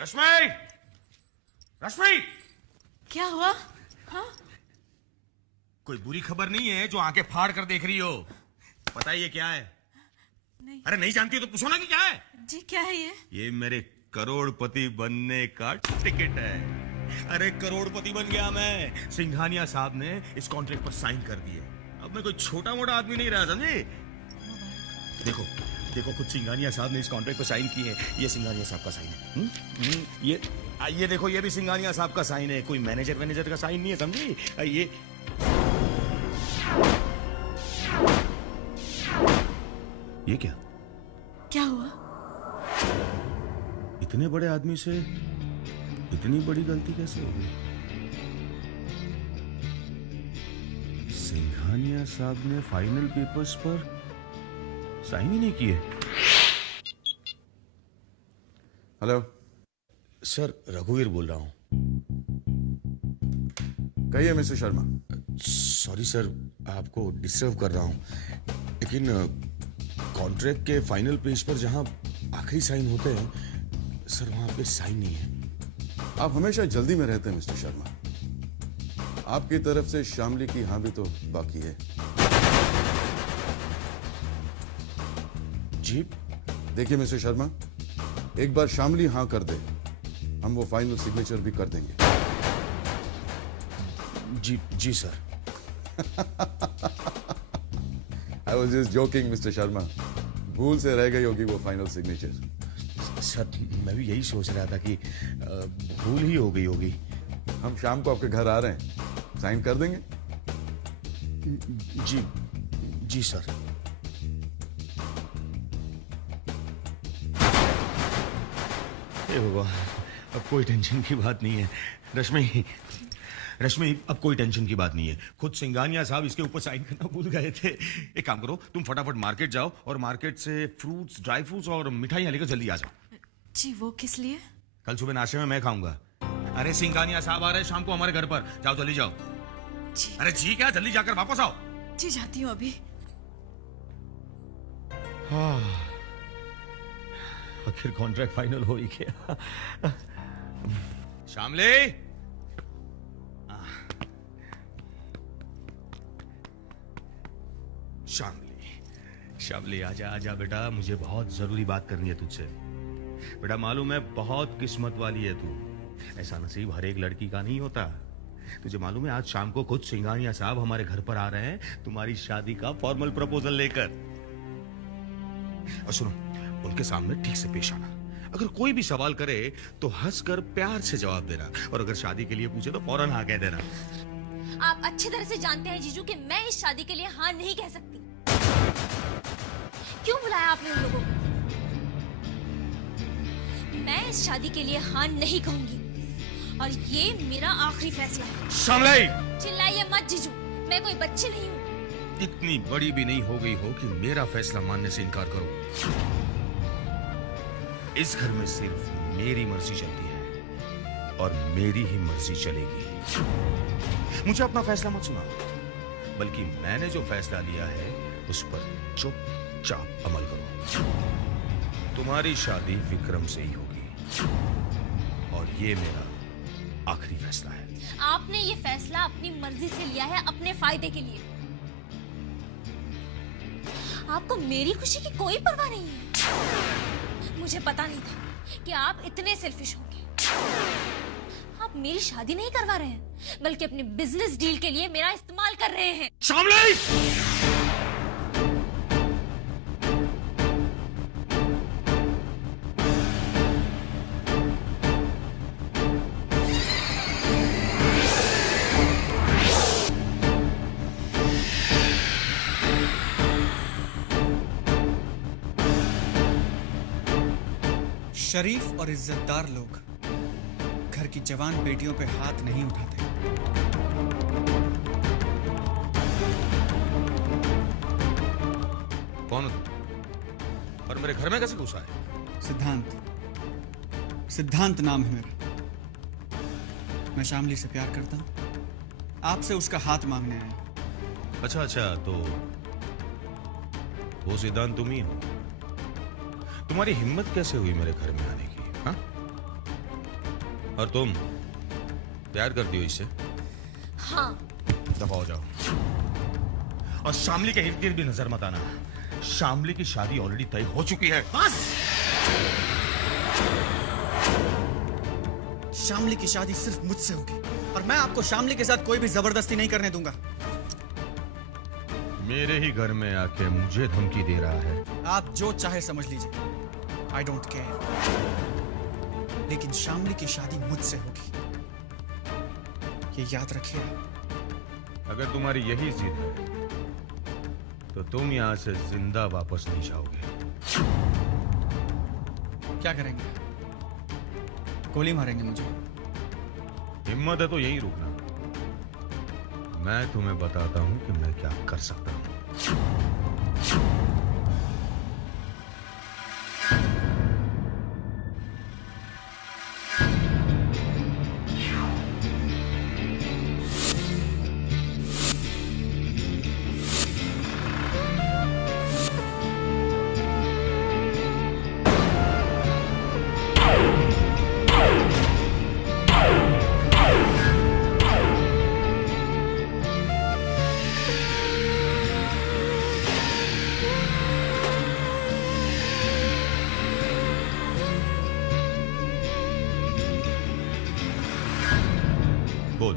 Rashmi, Rashmi, क्या हुआ? हाँ? कोई बुरी खबर नहीं है जो आंखें फाड़ कर देख रही हो? पता है ये क्या है? नहीं। अरे नहीं जानती हो तो पूछो ना कि क्या है। जी क्या है ये? ये मेरे करोड़पति बनने का टिकट है। अरे करोड़पति बन गया मैं। सिंघानिया साहब ने इस कॉन्ट्रैक्ट पर साइन कर दिए। अब मैं कोई छोटा मोटा आदमी नहीं रहा, समझे? देखो देखो, खुद सिंघानिया साहब ने इस कॉन्ट्रैक्ट पर साइन किए। ये सिंघानिया साहब का साइन है। ये देखो, ये भी सिंघानिया साहब का साइन है। कोई मैनेजर का साइन नहीं है, समझी? ये क्या क्या हुआ? इतने बड़े आदमी से इतनी बड़ी गलती कैसे हो गई? सिंघानिया साहब ने फाइनल पेपर्स पर साइन ही नहीं किए। हेलो सर, रघुवीर बोल रहा हूं। कहिए मिस्टर शर्मा। सॉरी सर, आपको डिस्टर्ब कर रहा हूं, लेकिन कॉन्ट्रैक्ट के फाइनल पेज पर जहां आखिरी साइन होते हैं सर, वहां पे साइन नहीं है। आप हमेशा जल्दी में रहते हैं मिस्टर शर्मा। आपकी तरफ से शामली की हाँ भी तो बाकी है। जी देखिए मिस्टर शर्मा, एक बार शामली हाँ कर दे, हम वो फाइनल सिग्नेचर भी कर देंगे। जी sir. I was just joking mister Sharma. भूल से रह गई होगी वो फाइनल सिग्नेचर। सर, मैं भी यही सोच रहा था कि भूल ही हो गई होगी। हम शाम को आपके घर आ रहे हैं, साइन कर देंगे। जी सर। हे भगवान, अब कोई टेंशन की बात नहीं है। रश्मि, अब कोई टेंशन की बात नहीं है। खुद सिंघानिया साहब इसके ऊपर साइन करना भूल गए थे। एक काम करो, तुम फटाफट मार्केट जाओ और मार्केट से फ्रूट्स, ड्राई फ्रूट्स और मिठाइयां लेकर जल्दी आ जाओ। जी वो किस लिए? कल सुबह नाश्ते में मैं खाऊंगा। अरे सिंघानिया साहब आ रहे हैं शाम को हमारे घर पर। जाओ, जल्दी जाओ। जी। अरे जी क्या, जल्दी जाकर वापस आओ। जी जाती हूँ अभी। आखिर कॉन्ट्रैक्ट फाइनल हो ही गया। शामली, शामली आजा आजा बेटा, मुझे बहुत जरूरी बात करनी है तुझसे। बेटा मालूम है, बहुत किस्मत वाली है तू। ऐसा नसीब हर एक लड़की का नहीं होता। तुझे मालूम है, आज शाम को खुद सिंघानिया साहब हमारे घर पर आ रहे हैं तुम्हारी शादी का फॉर्मल प्रपोजल लेकर। और सुनो, उनके सामने ठीक से पेश आना। अगर कोई भी सवाल करे तो हंसकर प्यार से जवाब देना, और अगर शादी के लिए पूछे तो फौरन हाँ कह देना। आप अच्छी तरह से जानते हैं जीजू कि मैं इस शादी के लिए हाँ नहीं कह सकती। क्यों बुलाया आपने उन लोगों को? मैं इस शादी के लिए हाँ नहीं कहूंगी, और ये मेरा आखिरी फैसला है। शामली, चिल्लाइए मत जीजू, मैं कोई बच्ची नहीं हूँ। इतनी बड़ी भी नहीं हो गई हो कि मेरा फैसला मानने से इनकार करो। इस घर में सिर्फ मेरी मर्जी चलती है और मेरी ही मर्जी चलेगी। मुझे अपना फैसला मत सुनाओ, बल्कि मैंने जो फैसला लिया है उस पर चुपचाप अमल करो। तुम्हारी शादी विक्रम से ही होगी, और ये मेरा आखिरी फैसला है। आपने ये फैसला अपनी मर्जी से लिया है, अपने फायदे के लिए। आपको मेरी खुशी की कोई परवाह नहीं है। मुझे पता नहीं था कि आप इतने सेल्फिश होंगे। आप मेरी शादी नहीं करवा रहे हैं, बल्कि अपने बिजनेस डील के लिए मेरा इस्तेमाल कर रहे हैं। शामली! शरीफ और इज्जतदार लोग घर की जवान बेटियों पे हाथ नहीं उठाते। कौन हो तुम? और मेरे घर में कैसे घुसा है? सिद्धांत, सिद्धांत नाम है मेरा। मैं शामली से प्यार करता हूँ, आपसे उसका हाथ मांगने आया। अच्छा अच्छा, तो वो सिद्धांत तुम ही हो। तुम्हारी हिम्मत कैसे हुई मेरे घर में आने की? हाँ? और तुम प्यार करती हो इससे? हाँ। दफा हो जाओ। और शामली के इर्द गिर्द भी नजर मत आना। शामली की शादी ऑलरेडी तय हो चुकी है। बस! शामली की शादी सिर्फ मुझसे होगी और मैं आपको शामली के साथ कोई भी जबरदस्ती नहीं करने दूंगा। मेरे ही घर में आके मुझे धमकी दे रहा है। आप जो चाहे समझ लीजिए, आई डोंट केयर, लेकिन शामली की शादी मुझसे होगी, ये याद रखिए। अगर तुम्हारी यही जिद है तो तुम यहां से जिंदा वापस नहीं जाओगे। क्या करेंगे? गोली मारेंगे मुझे? हिम्मत है तो यहीं रुकना, मैं तुम्हें बताता हूं कि मैं क्या कर सकता हूं। बोल,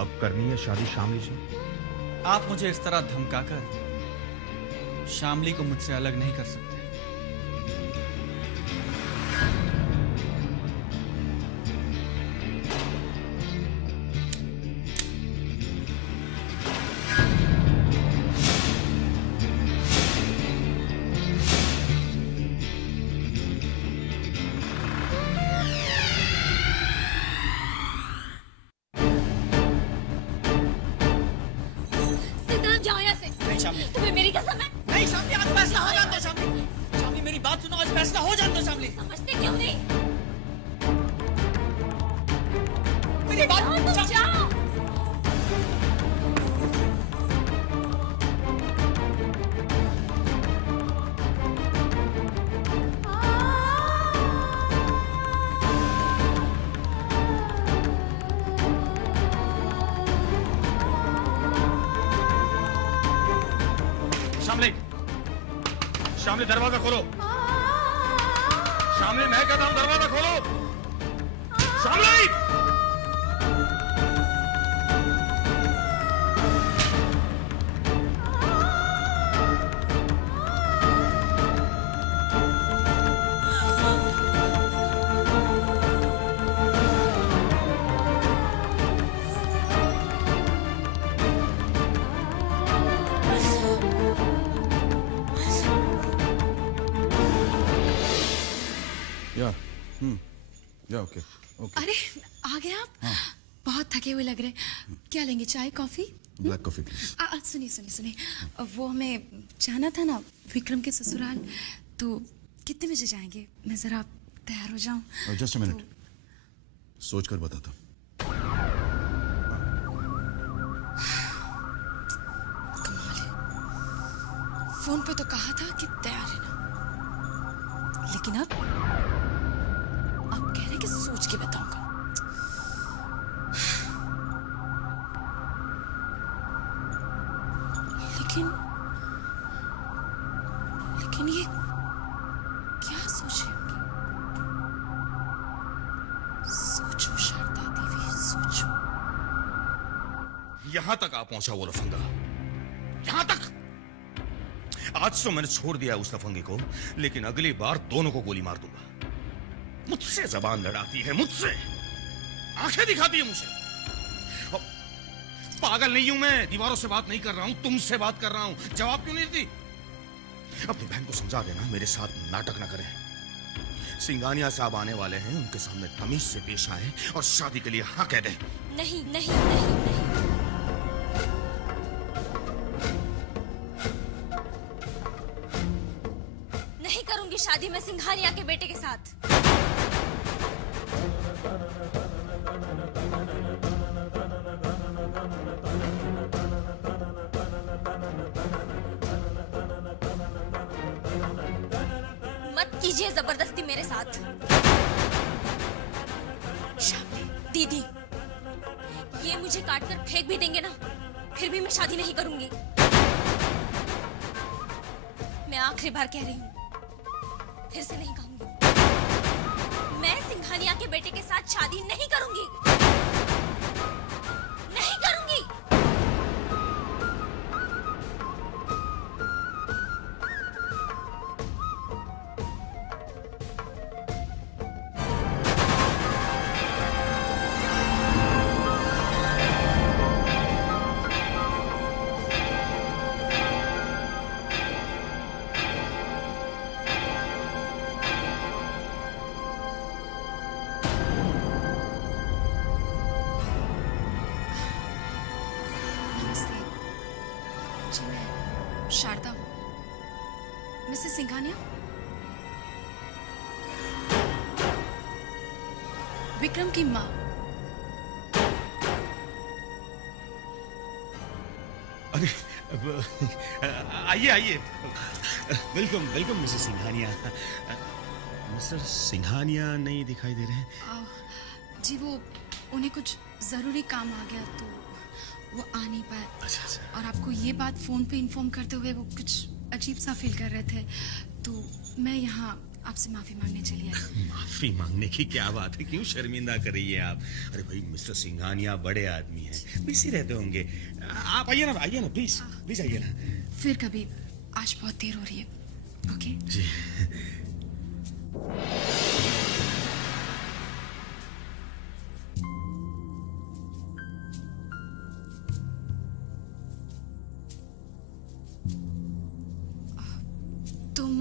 अब करनी है शादी शामली से? आप मुझे इस तरह धमकाकर शामली को मुझसे अलग नहीं कर सकते। सिद्धांत, जाओ यहाँ से। नहीं शामली, तुम्हें मेरी कसम है। नहीं शामली, आज फैसला हो जाता। शामली, शामली मेरी बात सुनो, आज फैसला हो जाता। शामली, समझते क्यों नहीं? मेरी बात सिद्धांत, जाओ। शामली, शामली दरवाजा खोलो। शामली, मैं कहता हूं दरवाजा खोलो। शामली! या ओके ओके। अरे आ गए आप? बहुत थके हुए लग रहे हैं। क्या लेंगे, चाय कॉफी? Black coffee please. सुनिए सुनिए सुनिए, वो हमें जाना था ना विक्रम के ससुराल, तो कितने बजे जाएंगे? मैं जरा तैयार हो जाऊं। जस्ट अ मिनट, सोच कर बताता हूँ। कमाल है, फोन पे तो कहा था कि तैयार है ना, लेकिन अब कह रहे कि सोच के बताऊंगा। लेकिन ये क्या सोच रही होंगी? सोचो शारदा देवी, सोचो। यहां तक आ पहुंचा वो लफंगा, यहां तक। आज तो मैंने छोड़ दिया उस लफंगे को, लेकिन अगली बार दोनों को गोली मार दूंगा। मुझसे जबान लड़ाती है, मुझसे आंखें दिखाती है मुझे। पागल नहीं हूं मैं, दीवारों से बात नहीं कर रहा हूं, तुमसे बात कर रहा हूं। जवाब क्यों नहीं देती? अपनी बहन को समझा देना मेरे साथ नाटक ना करें। सिंघानिया साहब आने वाले हैं, उनके सामने तमीज से पेश आए और शादी के लिए हाँ कह दे। नहीं नहीं नहीं नहीं, नहीं करूंगी शादी मैं सिंघानिया के बेटे के साथ। कीजिए जबरदस्ती मेरे साथ। दीदी, ये मुझे काट कर फेंक भी देंगे ना, फिर भी मैं शादी नहीं करूंगी। मैं आखिरी बार कह रही हूँ, फिर से नहीं कहूंगी। मैं सिंघानिया के बेटे के साथ शादी नहीं करूंगी, नहीं करूंगी। नमस्ते जी, मैं शारदा हूँ। मिसेस सिंघानिया, विक्रम की माँ। अरे आइए आइए, welcome welcome Mrs Singhania. Mister Singhania नहीं दिखाई दे रहे हैं। जी वो उन्हें कुछ जरूरी काम आ गया तो वो आ नहीं पाए। अच्छा अच्छा। और आपको ये बात फोन पे इन्फॉर्म करते हुए वो कुछ अजीब सा फील कर रहे थे, तो मैं यहाँ आपसे माफी मांगने चली आई। माफी मांगने की क्या बात है, क्यों शर्मिंदा कर रही है आप? अरे भाई मिस्टर सिंघानिया बड़े आदमी हैं, बिजी रहते होंगे। आप आइए ना प्लीज प्लीज आइए ना। फिर कभी, आज बहुत देर हो रही है। ओके जी। तुम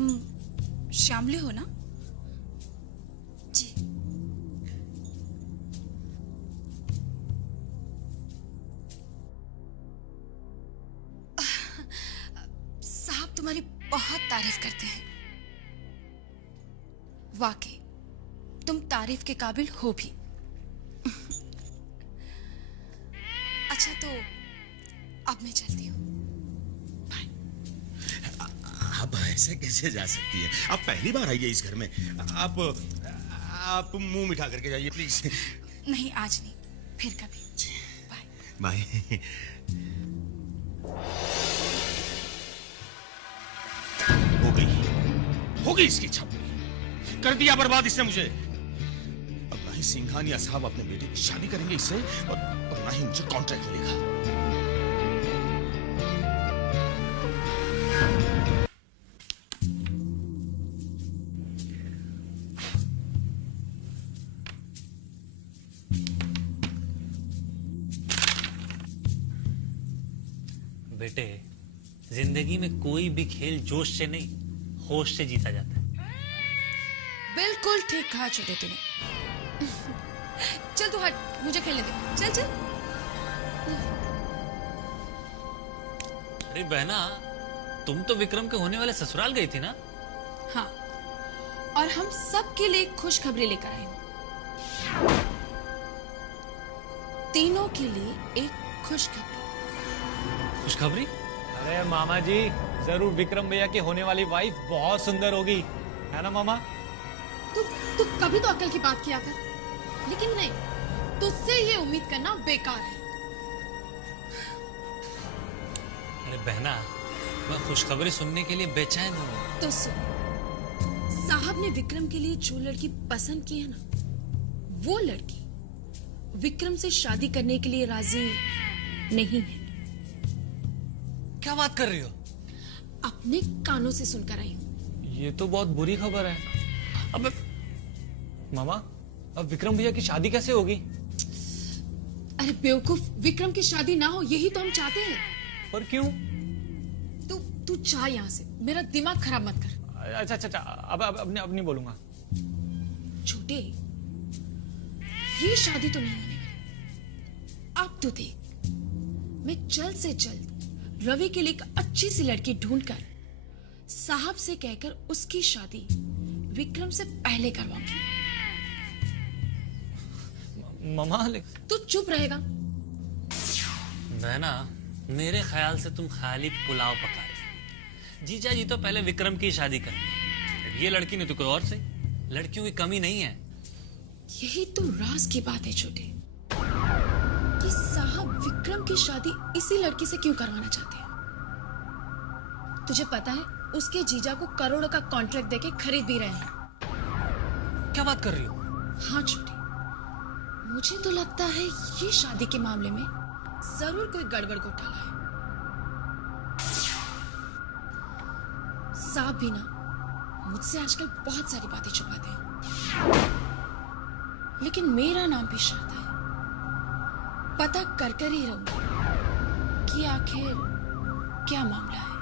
श्यामली हो ना? जी। साहब तुम्हारी बहुत तारीफ करते हैं। वाकई तुम तारीफ के काबिल हो भी। अच्छा तो अब मैं चलती हूँ। आप ऐसे कैसे जा सकती है? आप पहली बार आई है इस घर में। आप मुंह मिठा करके जाइए प्लीज। नहीं आज नहीं, फिर कभी। बाय। हो गई इसकी इच्छा पूरी। कर दिया बर्बाद इसने मुझे। अब ना ही सिंघानिया साहब अपने बेटे की शादी करेंगे इससे, और ना ही मुझे कॉन्ट्रैक्ट मिलेगा। बेटे, जिंदगी में कोई भी खेल जोश से नहीं, होश से जीता जाता है। बिल्कुल ठीक कहा छोटे तूने। चल तू हट, मुझे खेलने दे। चल चल। अरे बहना, तुम तो विक्रम के होने वाले ससुराल गई थी ना? हाँ, और हम सबके लिए खुशखबरी लेकर आई हूँ। तीनों के लिए एक खुशखबरी। खुशखबरी? अरे मामा जी, जरूर विक्रम भैया की होने वाली वाइफ बहुत सुंदर होगी, है ना मामा? तू कभी तो अक्ल की बात किया कर, लेकिन नहीं, तुझसे ये उम्मीद करना बेकार है। अरे बहना, मैं खुशखबरी सुनने के लिए बेचैन हूँ। तो सुन, साहब ने विक्रम के लिए जो लड़की पसंद की है ना, वो लड़की विक्रम से शादी करने के लिए राजी नहीं है। क्या बात कर रही हो? अपने कानों से सुनकर आई हूँ। ये तो बहुत बुरी खबर है। अब मामा, अब विक्रम भैया की शादी कैसे होगी? अरे बेवकूफ, विक्रम की शादी ना हो यही तो हम चाहते हैं। पर क्यों? तू जा यहाँ से, मेरा दिमाग खराब मत कर। अच्छा, अब नहीं बोलूंगा। छोटे, ये शादी तो नहीं होने वाली। अब तो देख, मैं जल्द से जल्द रवि के लिए एक अच्छी सी लड़की ढूंढकर साहब से कहकर उसकी शादी विक्रम से पहले करवाऊंगी। मामा, तू चुप रहेगा? बहना, मेरे ख्याल से तुम खाली पुलाव पका रहे हो। जीजा जी तो पहले विक्रम की शादी करेंगे, ये लड़की ने तो कोई और से। लड़कियों की कमी नहीं है। यही तो राज की बात है छोटे, कि साहब विक्रम की शादी इसी लड़की से क्यों करवाना चाहते हैं। तुझे पता है उसके जीजा को करोड़ों का कॉन्ट्रैक्ट देके खरीद भी रहे हैं। क्या बात कर रही हो? हाँ छोटे, मुझे तो लगता है ये शादी के मामले में जरूर कोई गड़बड़ घोटाला है। साहब भी ना मुझसे आजकल बहुत सारी बातें छुपाते हैं, लेकिन मेरा नाम भी शर्त है। पता कर कर ही रहूंगा कि आखिर क्या मामला है।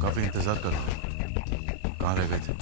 काफी इंतजार कर रहा हूं। कहाँ रह गए थे?